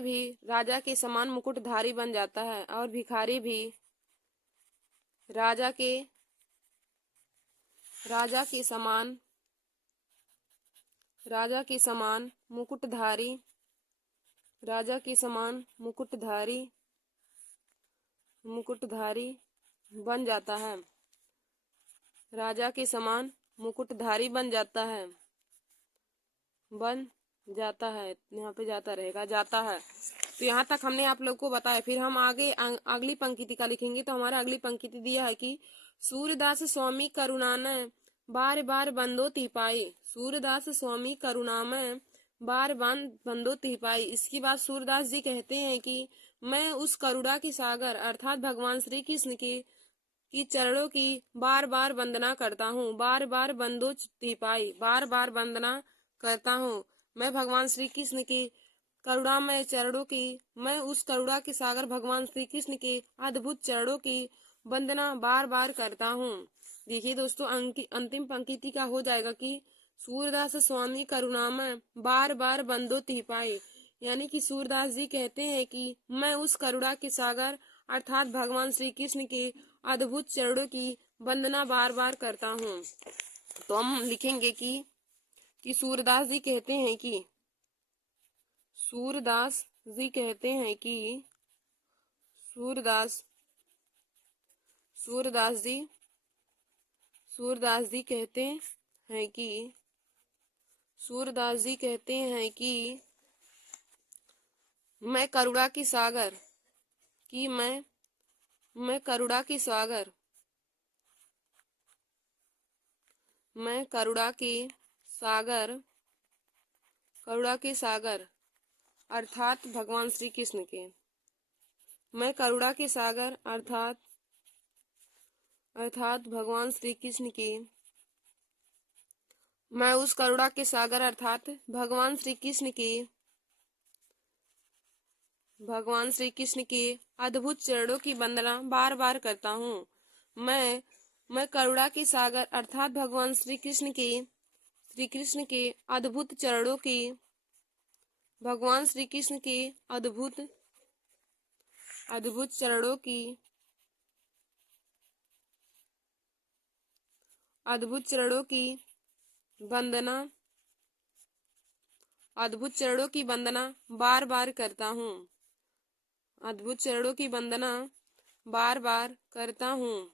भी राजा के समान मुकुटधारी बन जाता है। और भिखारी भी राजा के समान मुकुटधारी बन जाता है। राजा के समान मुकुटधारी बन जाता है। यहाँ पे जाता रहेगा, जाता है। तो यहाँ तक हमने आप लोग को बताया। फिर हम आगे अगली पंक्ति का लिखेंगे। तो हमारा अगली पंक्ति दिया है कि सूरदास स्वामी करुणामय बार बार बंदो तिपाई। सूरदास स्वामी करुणामय बार बार बंदो तिपाई। इसकी बात सूरदास जी कहते हैं कि मैं उस करुणा के सागर अर्थात भगवान श्री कृष्ण की चरणों की बार बार वंदना करता हूँ। बार बार बंदो तिपाई, बार बार वंदना करता हूँ। मैं भगवान श्री कृष्ण की करुणामय चरणों की, मैं उस करुणा के सागर भगवान श्री कृष्ण के अद्भुत चरणों की वंदना बार बार करता हूँ। देखिए दोस्तों, अंतिम पंक्ति का हो जाएगा कि सूरदास स्वामी करुणामय बार बार बंदो तिपाई, यानी कि सूरदास जी कहते हैं कि मैं उस करुणा के सागर अर्थात भगवान श्री कृष्ण के अद्भुत चरणों की वंदना बार बार करता हूँ। तो हम लिखेंगे कि सूरदास जी कहते हैं कि सूरदास जी कहते हैं कि सूरदास जी कहते हैं कि मैं करुणा की सागर कि मैं करुणा की सागर अर्थात भगवान श्री कृष्ण के, मैं करुणा के सागर अर्थात भगवान श्री कृष्ण के, मैं उस करुणा के सागर अर्थात भगवान श्री कृष्ण के अद्भुत चरणों की वंदना बार बार करता हूँ। मैं करुणा के सागर अर्थात भगवान श्री कृष्ण के अद्भुत चरणों की, भगवान श्री कृष्ण के अद्भुत चरणों की वंदना बार बार करता हूँ। अद्भुत चरणों की वंदना बार बार करता हूँ।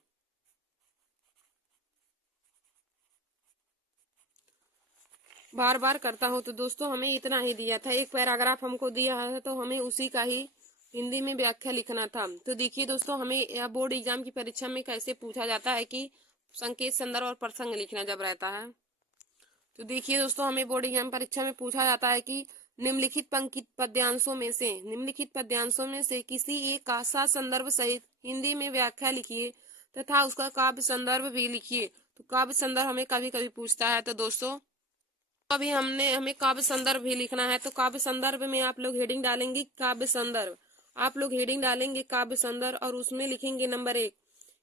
तो दोस्तों, हमें इतना ही दिया था। एक पैराग्राफ हमको दिया है तो हमें उसी का ही हिंदी में व्याख्या लिखना था। तो देखिए दोस्तों, हमें बोर्ड एग्जाम की परीक्षा में कैसे पूछा जाता है कि संकेत, संदर्भ और प्रसंग लिखना जब रहता है। तो देखिए दोस्तों, हमें बोर्ड एग्जाम परीक्षा में पूछा जाता है कि निम्नलिखित पद्यांशों में से किसी एक का साथ संदर्भ सहित हिंदी में व्याख्या लिखिए तथा उसका काव्य संदर्भ भी लिखिए। तो काव्य संदर्भ हमें कभी कभी पूछता है। तो दोस्तों, अभी हमें काव्य संदर्भ भी लिखना है। तो काव्य संदर्भ में आप लोग हेडिंग डालेंगे काव्य संदर्भ, और उसमें लिखेंगे नंबर 1।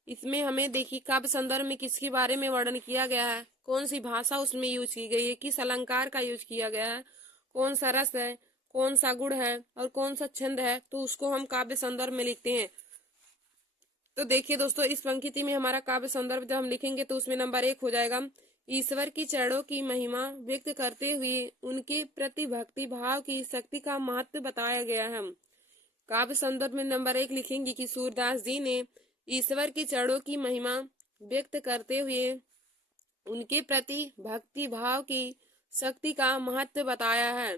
इसमें हमें देखिए काव्य संदर्भ में किसके बारे में वर्णन किया गया है, कौन सी भाषा उसमें यूज की गई है, किस अलंकार का यूज किया गया है, कौन सा रस है, कौन सा गुण है और कौन सा छंद है, तो उसको हम काव्य संदर्भ में लिखते हैं। तो देखिए दोस्तों, इस पंक्ति में हमारा काव्य संदर्भ जब हम लिखेंगे तो उसमें नंबर 1 हो जाएगा, ईश्वर की चरणों की महिमा व्यक्त करते हुए उनके प्रति भक्ति भाव की शक्ति का महत्व बताया गया है। काव्य संदर्भ में नंबर 1 लिखेंगे कि सूरदास जी ने ईश्वर के चरणों की महिमा व्यक्त करते हुए उनके प्रति भक्ति भाव की शक्ति का महत्व बताया है।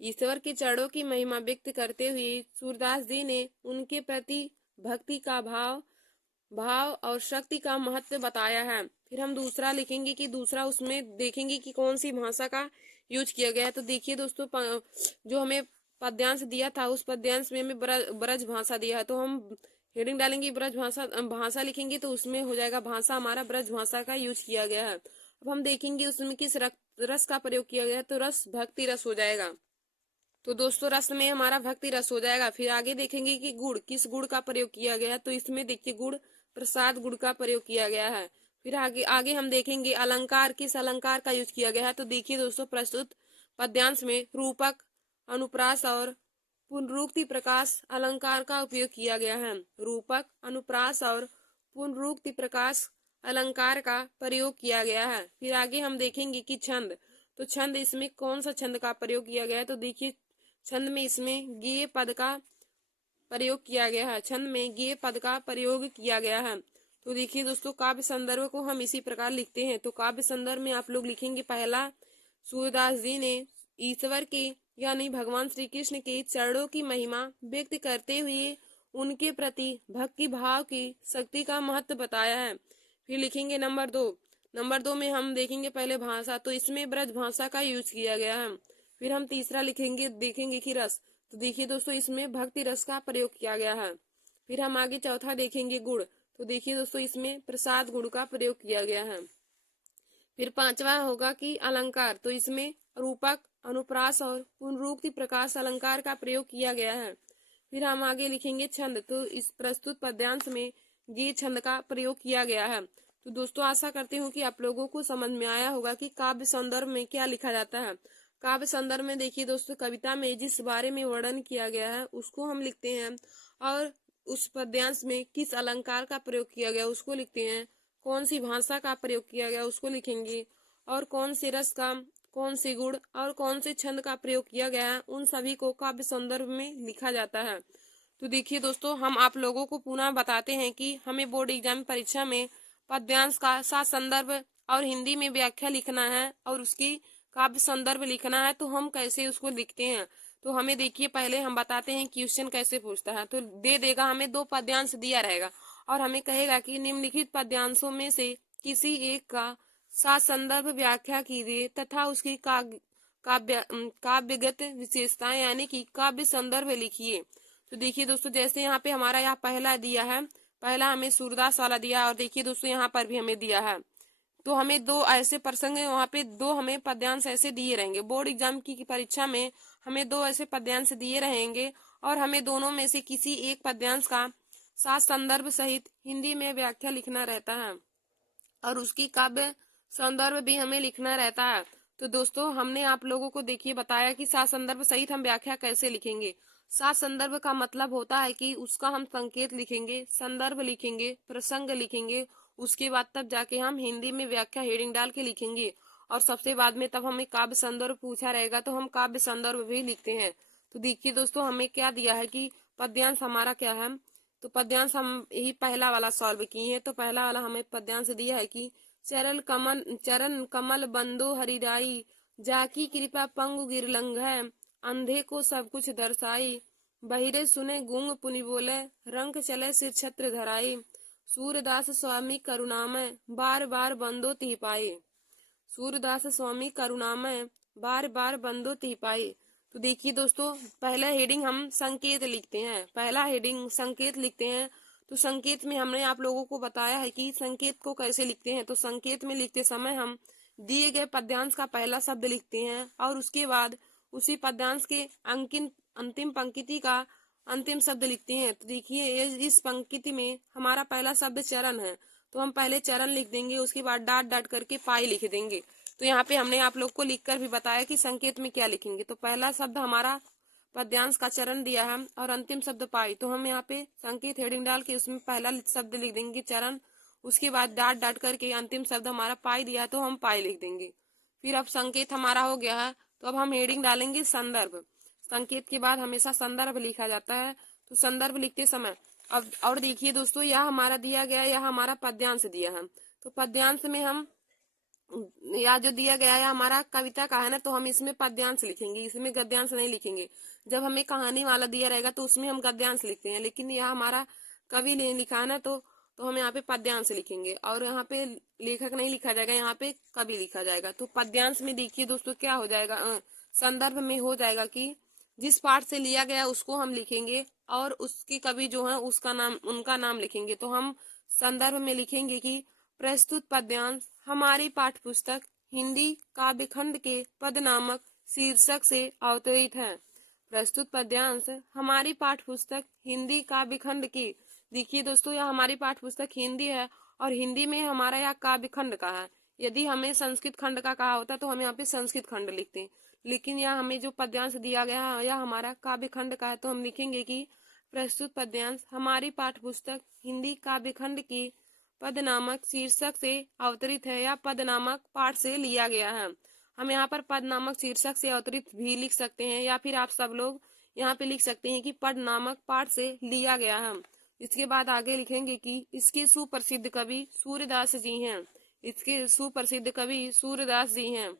ईश्वर के चरणों की महिमा व्यक्त करते हुए सूरदास जी ने उनके प्रति भक्ति का भाव और शक्ति का महत्व बताया है। फिर हम दूसरा लिखेंगे कि दूसरा उसमें देखेंगे कि कौन सी भाषा का यूज किया गया है। तो देखिए दोस्तों, जो हमें पद्यांश दिया था उस पद्यांश में हमें ब्रज भाषा दिया है, तो हम हेडिंग डालेंगे ब्रज भाषा लिखेंगे तो उसमें हो जाएगा भाषा हमारा ब्रज भाषा का यूज किया गया है। अब हम देखेंगे उसमें किस रस का प्रयोग किया गया है, तो रस भक्ति रस हो जाएगा। तो दोस्तों रस में हमारा भक्ति रस हो जाएगा। फिर आगे देखेंगे कि गुड़, किस गुड़ का प्रयोग किया गया है, तो इसमें देखिए गुड़ प्रसाद गुड़ का प्रयोग किया गया है। फिर आगे आगे हम देखेंगे अलंकार, किस अलंकार का यूज किया गया है। तो देखिए दोस्तों, प्रस्तुत पद्यांश में रूपक, अनुप्रास और पुनरुक्ति प्रकाश अलंकार का उपयोग किया गया है। रूपक, अनुप्रास और पुनरुक्ति प्रकाश अलंकार का प्रयोग किया गया है। फिर आगे हम देखेंगे कि छंद, तो छंद, इसमें कौन सा छंद का प्रयोग किया गया है। तो देखिए छंद में इसमें गेय पद का प्रयोग किया गया है। छंद में गेय पद का प्रयोग किया गया है। तो देखिए दोस्तों, काव्य संदर्भ को हम इसी प्रकार लिखते हैं। तो काव्य संदर्भ में आप लोग लिखेंगे पहला, सूरदास जी ने ईश्वर के यानी भगवान श्री कृष्ण के चरणों की महिमा व्यक्त करते हुए उनके प्रति भक्ति भाव की शक्ति का महत्व बताया है। फिर लिखेंगे नंबर 2, नंबर 2 में हम देखेंगे पहले भाषा, तो इसमें ब्रज भाषा का यूज किया गया है। फिर हम तीसरा लिखेंगे, देखेंगे कि रस, तो देखिए दोस्तों इसमें भक्ति रस का प्रयोग किया गया है। फिर हम आगे चौथा देखेंगे गुड़, तो देखिए दोस्तों इसमें प्रसाद गुड़ का प्रयोग किया गया है। फिर पांचवा होगा कि अलंकार, तो इसमें रूपक, अनुप्रास और पुनरुक्ति प्रकाश अलंकार का प्रयोग किया गया है। फिर हम आगे लिखेंगे छंद, तो इस प्रस्तुत पद्यांश में ये छंद का प्रयोग किया गया है। तो दोस्तों आशा करती हूँ कि आप लोगों को समझ में आया होगा कि काव्य संदर्भ में क्या लिखा जाता है। काव्य संदर्भ में देखिए दोस्तों, कविता में जिस बारे में वर्णन किया गया है उसको हम लिखते हैं, और उस पद्यांश में किस अलंकार का प्रयोग किया गया उसको लिखते हैं, कौन सी भाषा का प्रयोग किया गया उसको लिखेंगे, और कौन से रस का, कौन से गुण और कौन से छंद का प्रयोग किया गया है, उन सभी को काव्य संदर्भ में लिखा जाता है। तो देखिए दोस्तों, हम आप लोगों को पुनः बताते हैं कि हमें बोर्ड एग्जाम परीक्षा में पद्यांश का साथ संदर्भ और हिंदी में व्याख्या लिखना है और उसकी काव्य संदर्भ लिखना है। तो हम कैसे उसको लिखते हैं, तो हमें देखिए पहले हम बताते हैं क्वेश्चन कैसे पूछता है। तो दे देगा, हमें 2 पद्यांश दिया रहेगा और हमें कहेगा कि निम्नलिखित पद्यांशों में से किसी एक का साथ संदर्भ व्याख्या कीजिए तथा उसकी काव्यगत विशेषताएं यानी कि काव्य संदर्भ लिखिए। तो देखिए दोस्तों, जैसे यहाँ पे हमारा यहाँ पहला दिया है, पहला हमें सूरदास वाला दिया, और देखिए दोस्तों यहाँ पर भी हमें दिया है। तो हमें 2 ऐसे प्रसंग, वहाँ पे 2 हमें पद्यांश ऐसे दिए रहेंगे। बोर्ड एग्जाम की परीक्षा में हमें 2 ऐसे पद्यांश दिए रहेंगे और हमें दोनों में से किसी एक पद्यांश का साथ संदर्भ सहित हिंदी में व्याख्या लिखना रहता है और उसकी काव्य संदर्भ भी हमें लिखना रहता है। तो दोस्तों हमने आप लोगों को देखिए बताया कि साथ संदर्भ सहित हम व्याख्या कैसे लिखेंगे। साथ संदर्भ का मतलब होता है कि उसका हम संकेत लिखेंगे, संदर्भ लिखेंगे, प्रसंग लिखेंगे, उसके बाद तब जाके हम हिंदी में व्याख्या हेडिंग डाल के लिखेंगे, और सबसे बाद में तब हमें काव्य संदर्भ पूछा रहेगा तो हम काव्य संदर्भ भी लिखते हैं। तो देखिए दोस्तों, हमें क्या दिया है कि पद्यांश हमारा क्या है। तो पद्यांश हम यही पहला वाला सॉल्व किए हैं। तो पहला वाला हमें पद्यांश दिया है कि चरण कमल बंदो हरिराई, जाकी कृपा पंगु गिरलंघ है, अंधे को सब कुछ दर्शाई, बहिरे सुने गूंग पुनि बोले, रंग चले सिर छत्र धराई, सूरदास स्वामी करुणामय, बार बार बंदो तिह पाए। सूरदास स्वामी करुणामय, बार बार बंदो तिह पाए। तो देखिए दोस्तों, पहला हेडिंग हम संकेत लिखते हैं, पहला हेडिंग संकेत लिखते हैं। तो संकेत में हमने आप लोगों को बताया है कि संकेत को कैसे लिखते हैं। तो संकेत में लिखते समय हम दिए गए पद्यांश का पहला शब्द लिखते हैं और उसके बाद उसी पद्यांश के अंतिम पंक्ति का अंतिम शब्द लिखते हैं। तो देखिए इस पंक्ति में हमारा पहला शब्द चरण है, तो हम पहले चरण लिख देंगे, उसके बाद डाट डाट करके पाई लिख देंगे। तो यहाँ पे हमने आप लोग को लिखकर भी बताया कि संकेत में क्या लिखेंगे। तो पहला शब्द हमारा पद्यांश का चरण दिया है और अंतिम शब्द पाई, तो हम यहाँ पे संकेत हेडिंग डाल के उसमें पहला शब्द लिख देंगे चरण, उसके बाद डाट डाट करके अंतिम शब्द हमारा पाई दिया तो हम पाई लिख देंगे। फिर अब संकेत हमारा हो गया है, तो अब हम हेडिंग डालेंगे संदर्भ। संकेत के बाद हमेशा संदर्भ लिखा जाता है। तो संदर्भ लिखते समय अब और देखिए दोस्तों, यह हमारा दिया गया, यह हमारा पद्यांश दिया है। तो पद्यांश में हम या जो दिया गया है हमारा कविता का है ना, तो हम इसमें पद्यांश लिखेंगे, इसमें गद्यांश नहीं लिखेंगे। जब हमें कहानी वाला दिया रहेगा तो उसमें हम गद्यांश लिखते हैं, लेकिन यह हमारा कवि ने लिखा है ना, तो हम यहाँ पे पद्यांश लिखेंगे और यहाँ पे लेखक नहीं लिखा जाएगा, यहाँ पे कवि लिखा जाएगा। तो पद्यांश में देखिए दोस्तों क्या हो जाएगा, संदर्भ में हो जाएगा कि जिस पाठ से लिया गया उसको हम लिखेंगे और उसके कवि जो है उसका नाम, उनका नाम लिखेंगे। तो हम संदर्भ में लिखेंगे कि प्रस्तुत पद्यांश हमारी पाठ्य पुस्तक हिंदी काव्य खंड के पद नामक शीर्षक से अवतरित है। प्रस्तुत पद्यांश हमारी पाठ्य पुस्तक हिंदी काव्य खंड की, देखिए दोस्तों यह हमारी पाठ्य पुस्तक हिंदी है और हिंदी में हमारा यह काव्य खंड का है। यदि हमें संस्कृत खंड का कहा होता तो हम यहाँ पे संस्कृत खंड लिखते हैं, लेकिन यह हमें जो पद्यांश दिया गया है यह हमारा काव्य खंड का है। तो हम लिखेंगे कि प्रस्तुत पद्यांश हमारी पाठ्य पुस्तक हिंदी काव्य खंड की पद नामक शीर्षक से अवतरित है या पद नामक पाठ से लिया गया है। हम यहाँ पर पद नामक शीर्षक से अवतरित भी लिख सकते हैं या फिर आप सब लोग यहाँ पे लिख सकते हैं कि पद नामक पाठ से लिया गया है। इसके बाद आगे लिखेंगे कि इसके सुप्रसिद्ध कवि सूर्यदास जी हैं, इसके सुप्रसिद्ध कवि सूर्यदास जी हैं।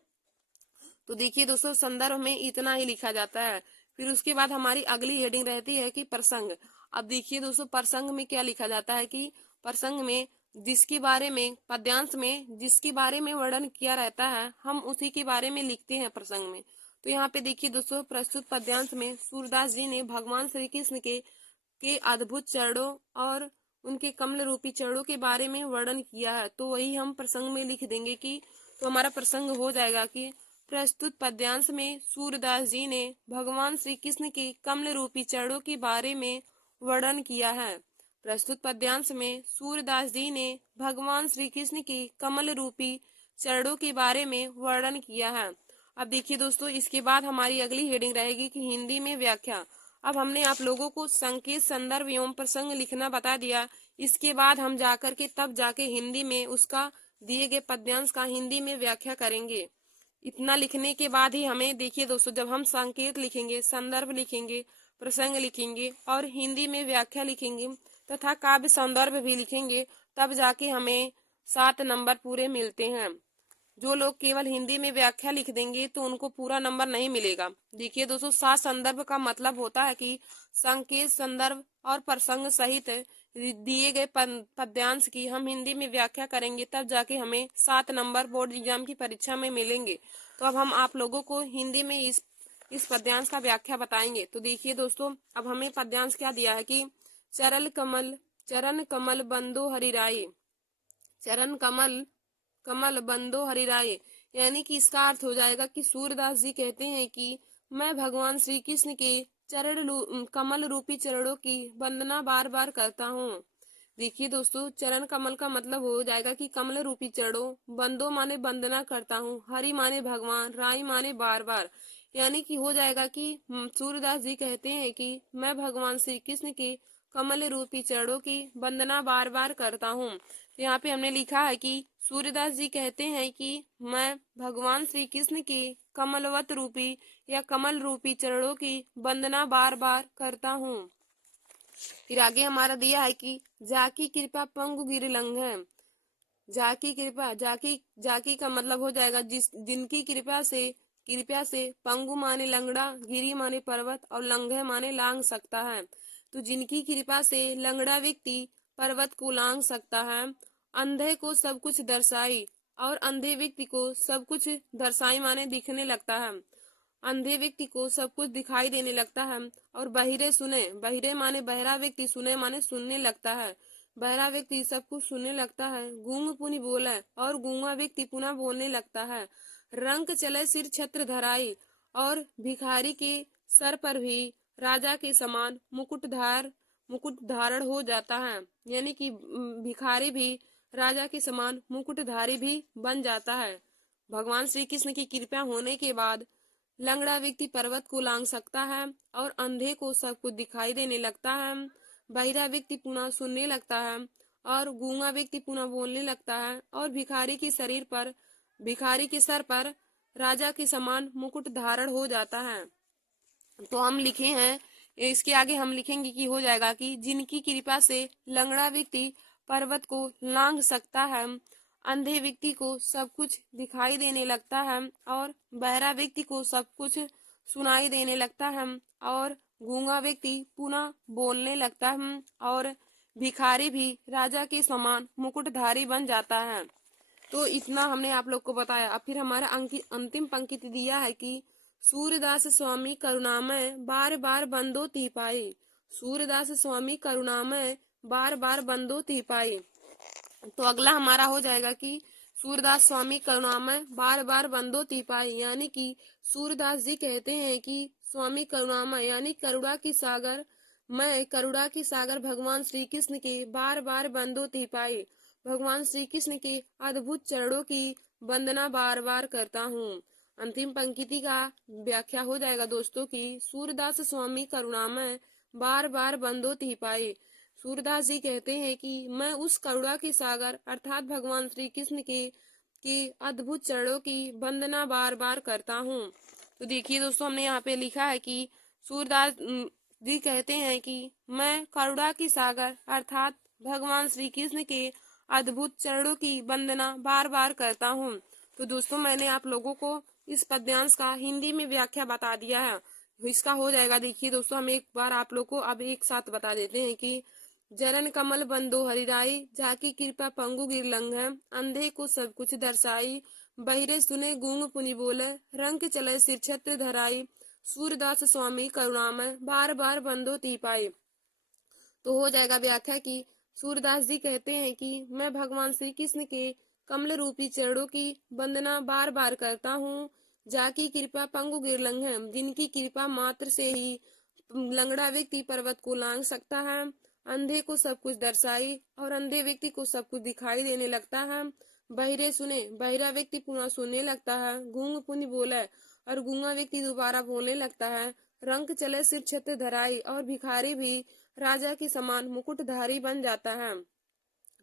तो देखिए दोस्तों संदर्भ में इतना ही लिखा जाता है। फिर उसके बाद हमारी अगली हेडिंग रहती है कि प्रसंग। अब देखिए दोस्तों प्रसंग में क्या लिखा जाता है कि प्रसंग में जिसके बारे में, पद्यांश में जिसके बारे में वर्णन किया रहता है हम उसी के बारे में लिखते हैं प्रसंग में। तो यहाँ पे देखिए दोस्तों प्रस्तुत पद्यांश में सूरदास जी ने भगवान श्री कृष्ण के अद्भुत चरणों और उनके कमल रूपी चरणों के बारे में वर्णन किया है, तो वही हम प्रसंग में लिख देंगे कि तो हमारा प्रसंग हो जाएगा कि प्रस्तुत पद्यांश में सूरदास जी ने भगवान श्री कृष्ण के कमल रूपी चरणों के बारे में वर्णन किया है। प्रस्तुत पद्यांश में सूरदास जी ने भगवान श्री कृष्ण के कमल रूपी चरणों के बारे में वर्णन किया है। अब देखिए दोस्तों इसके बाद हमारी अगली हेडिंग रहेगी कि हिंदी में व्याख्या। अब हमने आप लोगों को संकेत, संदर्भ एवं प्रसंग लिखना बता दिया। इसके बाद हम जाकर के तब जाके हिंदी में उसका दिए गए पद्यांश का हिंदी में व्याख्या करेंगे। इतना लिखने के बाद ही हमें देखिए दोस्तों जब हम संकेत लिखेंगे, संदर्भ लिखेंगे, प्रसंग लिखेंगे और हिंदी में व्याख्या लिखेंगे तथा काव्य संदर्भ भी लिखेंगे, तब जाके हमें 7 नंबर पूरे मिलते हैं। जो लोग केवल हिंदी में व्याख्या लिख देंगे तो उनको पूरा नंबर नहीं मिलेगा। देखिए दोस्तों 7 संदर्भ का मतलब होता है कि संकेत, संदर्भ और प्रसंग सहित दिए गए पद्यांश की हम हिंदी में व्याख्या करेंगे, तब जाके हमें 7 नंबर बोर्ड एग्जाम की परीक्षा में मिलेंगे। तो अब हम आप लोगों को हिंदी में इस पद्यांश का व्याख्या बताएंगे। तो देखिए दोस्तों अब हमें पद्यांश क्या दिया है कि चरण कमल बंदो हरिराय, चरण कमल बंदो हरिराय, यानी कि इसका अर्थ हो जाएगा कि सूरदास जी कहते हैं कि मैं भगवान श्री कृष्ण के कमल रूपी चरणों की वंदना बार बार करता हूँ। देखिए दोस्तों चरण कमल का मतलब हो जाएगा कि कमल रूपी चरणों, बंदो माने वंदना करता हूँ, हरि माने भगवान, राय माने बार बार, यानी कि हो जाएगा कि सूरदास जी कहते हैं कि मैं भगवान श्री कृष्ण के कमल रूपी चरणों की वंदना बार बार करता हूँ। तो यहाँ पे हमने लिखा है कि सूर्यदास जी कहते हैं कि मैं भगवान श्री कृष्ण के कमलवत रूपी या कमल रूपी चरणों की वंदना बार बार करता हूँ। फिर आगे हमारा दिया है कि जाकी कृपा पंगु गिर लंघे, जाकी कृपा, जाकी का मतलब हो जाएगा जिनकी कृपया से पंगु माने लंगड़ा, गिरी माने पर्वत और लंघे माने लांग सकता है। तो जिनकी कृपा से लंगड़ा व्यक्ति पर्वत को लांग सकता है, अंधे को सब कुछ दर्शाई और अंधे व्यक्ति को सब कुछ दर्शाई माने दिखने लगता है, अंधे व्यक्ति को सब कुछ दिखाई देने लगता है। और बहिरे सुने, बहिरे माने बहरा व्यक्ति, सुने माने सुनने लगता है, बहरा व्यक्ति सब कुछ सुनने लगता है। गूंग पुनि बोले और गूंगा व्यक्ति पुनः बोलने लगता है। रंग चले सिर छत्र धराई और भिखारी के सर पर भी राजा के समान मुकुट धारण हो जाता है, यानी कि भिखारी भी राजा के समान मुकुटधारी भी बन जाता है। भगवान श्री कृष्ण की कृपा होने के बाद लंगड़ा व्यक्ति पर्वत को लांग सकता है और अंधे को सब कुछ दिखाई देने लगता है, बहिरा व्यक्ति पुनः सुनने लगता है और गूंगा व्यक्ति पुनः बोलने लगता है और भिखारी के सर पर राजा के समान मुकुट धारण हो जाता है। तो हम लिखे हैं इसके आगे हम लिखेंगे कि हो जाएगा कि जिनकी कृपा से लंगड़ा व्यक्ति पर्वत को लांघ सकता है, अंधे व्यक्ति को सब कुछ दिखाई देने लगता है और बहरा व्यक्ति को सब कुछ सुनाई देने लगता है और गूंगा व्यक्ति पुनः बोलने लगता है और भिखारी भी राजा के समान मुकुटधारी बन जाता है। तो इतना हमने आप लोग को बताया। अब फिर हमारा अंतिम पंक्ति दिया है कि सूरदास स्वामी करुणामय बार बार बंदो ती पाए। सूरदास स्वामी करुणामय बार बार बंदो ती पाए। तो अगला हमारा हो जाएगा कि सूरदास स्वामी करुणामय बार बार बंदो ती पाए, यानी कि सूरदास जी कहते हैं कि स्वामी करुणामय यानी करुणा की सागर, मैं करुणा की सागर भगवान श्री कृष्ण के बार बार बंदो ती पाए, भगवान श्री कृष्ण के अद्भुत चरणों की वंदना बार बार करता हूँ। अंतिम पंक्ति का व्याख्या हो जाएगा दोस्तों की सूरदास स्वामी करुणामय बार बार बंदो ती पाए। सूरदास जी कहते हैं कि मैं उस करुणा के सागर अर्थात भगवान श्री कृष्ण के अद्भुत चरणों की वंदना बार बार करता हूँ। तो देखिए दोस्तों, हमने यहाँ पे लिखा है कि सूरदास जी कहते हैं कि मैं करुणा की सागर अर्थात भगवान श्री कृष्ण के अद्भुत चरणों की वंदना बार बार करता हूँ। तो दोस्तों, मैंने आप लोगों को इस पद्यांश का हिंदी में व्याख्या बता दिया है। इसका हो जाएगा, देखिए दोस्तों, हम एक बार आप लोग को अब एक साथ बता देते हैं कि जरन कमल बंदो हरिराई, जाकी कृपा पंगु गिर लंघ, अंधे को सब कुछ दर्शाई, बहिरे सुने गूंग पुनि बोले, रंग चले सिर छत्र धराई, सूरदास स्वामी करुणामय बार बार बंदो ती पाए। तो हो जाएगा व्याख्या की सूरदास जी कहते हैं कि मैं भगवान श्री कृष्ण के कमल रूपी चरणों की वंदना बार बार करता हूँ, जाकी कृपा पंगु गिर लंघ, जिनकी कृपा मात्र से ही लंगड़ा व्यक्ति पर्वत को लांघ सकता है, अंधे को सब कुछ दर्शाई और अंधे व्यक्ति को सब कुछ दिखाई देने लगता है, बहिरे सुने बहिरा व्यक्ति पुनः सुनने लगता है, गूंग पुनि बोले और गूंगा व्यक्ति दोबारा बोलने लगता है, रंग चले सिर छत्र धराई और भिखारी भी राजा के समान मुकुटधारी बन जाता है।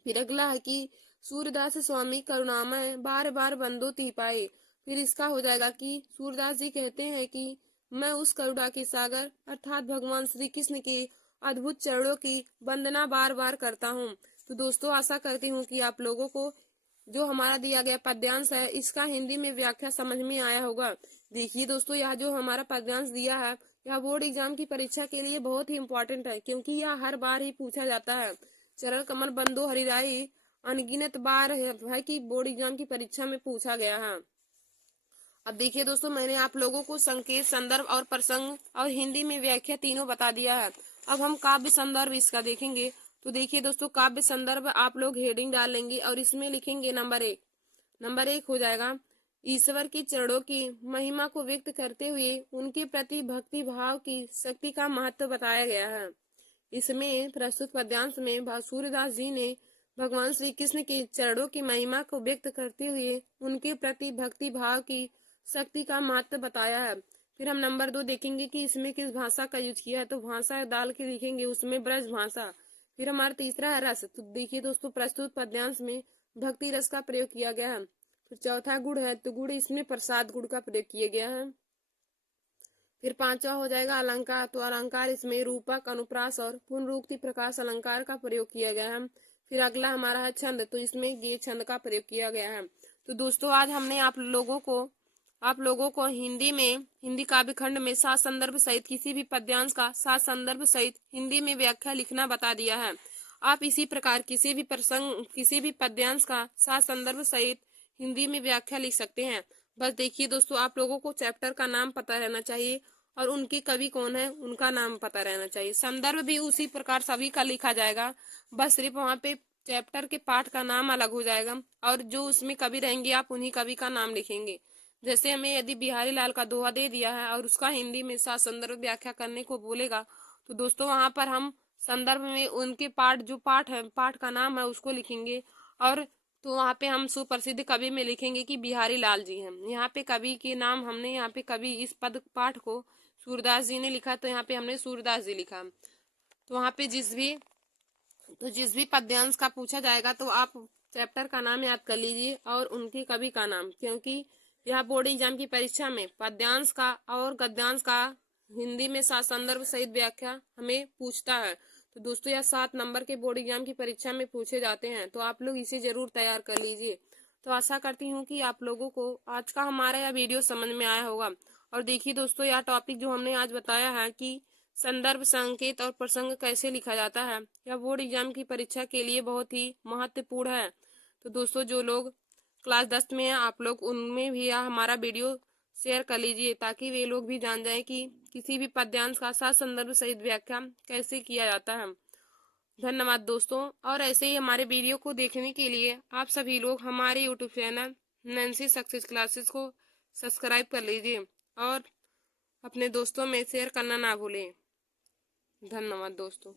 फिर अगला है कि सूरदास स्वामी करुणामय बार बार बंदो ती पाए। फिर इसका हो जाएगा कि सूरदास जी कहते हैं कि मैं उस करुणा के सागर अर्थात भगवान श्री कृष्ण के अद्भुत चरणों की वंदना बार बार करता हूँ। तो दोस्तों, आशा करती हूँ कि आप लोगों को जो हमारा दिया गया पद्यांश है इसका हिंदी में व्याख्या समझ में आया होगा। देखिए दोस्तों, यह जो हमारा पद्यांश दिया है यह बोर्ड एग्जाम की परीक्षा के लिए बहुत ही इम्पोर्टेंट है, क्योंकि यह हर बार ही पूछा जाता है। चरण कमल बंदो हरिराई अनगिनत बार है कि बोर्ड एग्जाम की परीक्षा में पूछा गया है। अब देखिए दोस्तों, मैंने आप लोगों को संकेत, संदर्भ और प्रसंग और हिंदी में व्याख्या तीनों बता दिया है। अब हम काव्य संदर्भ इसका देखेंगे। तो देखिए दोस्तों, काव्य संदर्भ आप लोग हेडिंग डाल लेंगे और इसमें लिखेंगे नंबर 1। नंबर 1 हो जाएगा ईश्वर के चरणों की महिमा को व्यक्त करते हुए उनके प्रति भक्ति भाव की शक्ति का महत्व बताया गया है। इसमें प्रस्तुत पद्यांश में सूरदास जी ने भगवान श्री कृष्ण के चरणों की महिमा को व्यक्त करते हुए उनके प्रति भक्ति भाव की शक्ति का महत्व बताया है। फिर हम नंबर 2 देखेंगे कि इसमें किस भाषा का यूज किया है। तो भाषा डाल के लिखेंगे उसमें ब्रज भाषा। फिर हमारा तीसरा है रस। तो देखिए दोस्तों, प्रस्तुत पद्यांश में भक्ति रस का प्रयोग किया गया है। फिर चौथा गुण है, तो गुण इसमें प्रसाद गुण का प्रयोग किया गया है। फिर पांचवा हो जाएगा अलंकार। तो अलंकार इसमें रूपक, अनुप्रास और पुनरुक्ति प्रकाश अलंकार का प्रयोग किया गया है। फिर अगला हमारा है छंद। तो इसमें गे छंद का प्रयोग किया गया है। तो दोस्तों, आज हमने आप लोगों को हिंदी में हिंदी काव्य खंड में सात संदर्भ सहित किसी भी पद्यांश का सात संदर्भ सहित हिंदी में व्याख्या लिखना बता दिया है। आप इसी प्रकार किसी भी प्रसंग, किसी भी पद्यांश का सात संदर्भ सहित हिंदी में व्याख्या लिख सकते हैं। बस देखिए दोस्तों, आप लोगों को चैप्टर का नाम पता रहना चाहिए और उनके कवि कौन है उनका नाम पता रहना चाहिए। संदर्भ भी उसी प्रकार सभी का लिखा जाएगा, बस सिर्फ वहाँ पे चैप्टर के पाठ का नाम अलग हो जाएगा और जो उसमें कवि रहेंगे आप उन्हीं कवि का नाम लिखेंगे। जैसे हमें यदि बिहारी लाल का दोहा दे दिया है और उसका हिंदी में सात संदर्भ व्याख्या करने को बोलेगा, तो दोस्तों वहां पर हम संदर्भ में उनके पाठ, जो पाठ है, पाठ का नाम है उसको लिखेंगे। और तो वहाँ पे हम सुप्रसिद्ध कवि में लिखेंगे कि बिहारी लाल जी हैं। यहाँ पे कवि के नाम हमने, यहाँ पे कवि इस पद पाठ को सूरदास जी ने लिखा, तो यहाँ पे हमने सूरदास जी लिखा। तो वहाँ पे जिस भी पद्यांश का पूछा जाएगा तो आप चैप्टर का नाम याद कर लीजिए और उनके कवि का नाम, क्योंकि यह बोर्ड एग्जाम की परीक्षा में पद्यांश का और गद्यांश का हिंदी में 7 संदर्भ सहित व्याख्या हमें पूछता है। तो दोस्तों यह 7 नंबर के बोर्ड एग्जाम की परीक्षा में पूछे जाते हैं, तो आप लोग इसे जरूर तैयार कर लीजिए। तो आशा करती हूँ कि आप लोगों को आज का हमारा यह वीडियो समझ में आया होगा। और देखिए दोस्तों, यह टॉपिक जो हमने आज बताया है कि संदर्भ, संकेत और प्रसंग कैसे लिखा जाता है, यह बोर्ड एग्जाम की परीक्षा के लिए बहुत ही महत्वपूर्ण है। तो दोस्तों, जो लोग क्लास 10 में हैं, आप लोग उनमें भी यह हमारा वीडियो शेयर कर लीजिए, ताकि वे लोग भी जान जाएं कि किसी भी पद्यांश का साथ संदर्भ सहित व्याख्या कैसे किया जाता है। धन्यवाद दोस्तों। और ऐसे ही हमारे वीडियो को देखने के लिए आप सभी लोग हमारे YouTube channel Nancy success classes को सब्सक्राइब कर लीजिए और अपने दोस्तों में शेयर करना ना भूलें। धन्यवाद दोस्तों।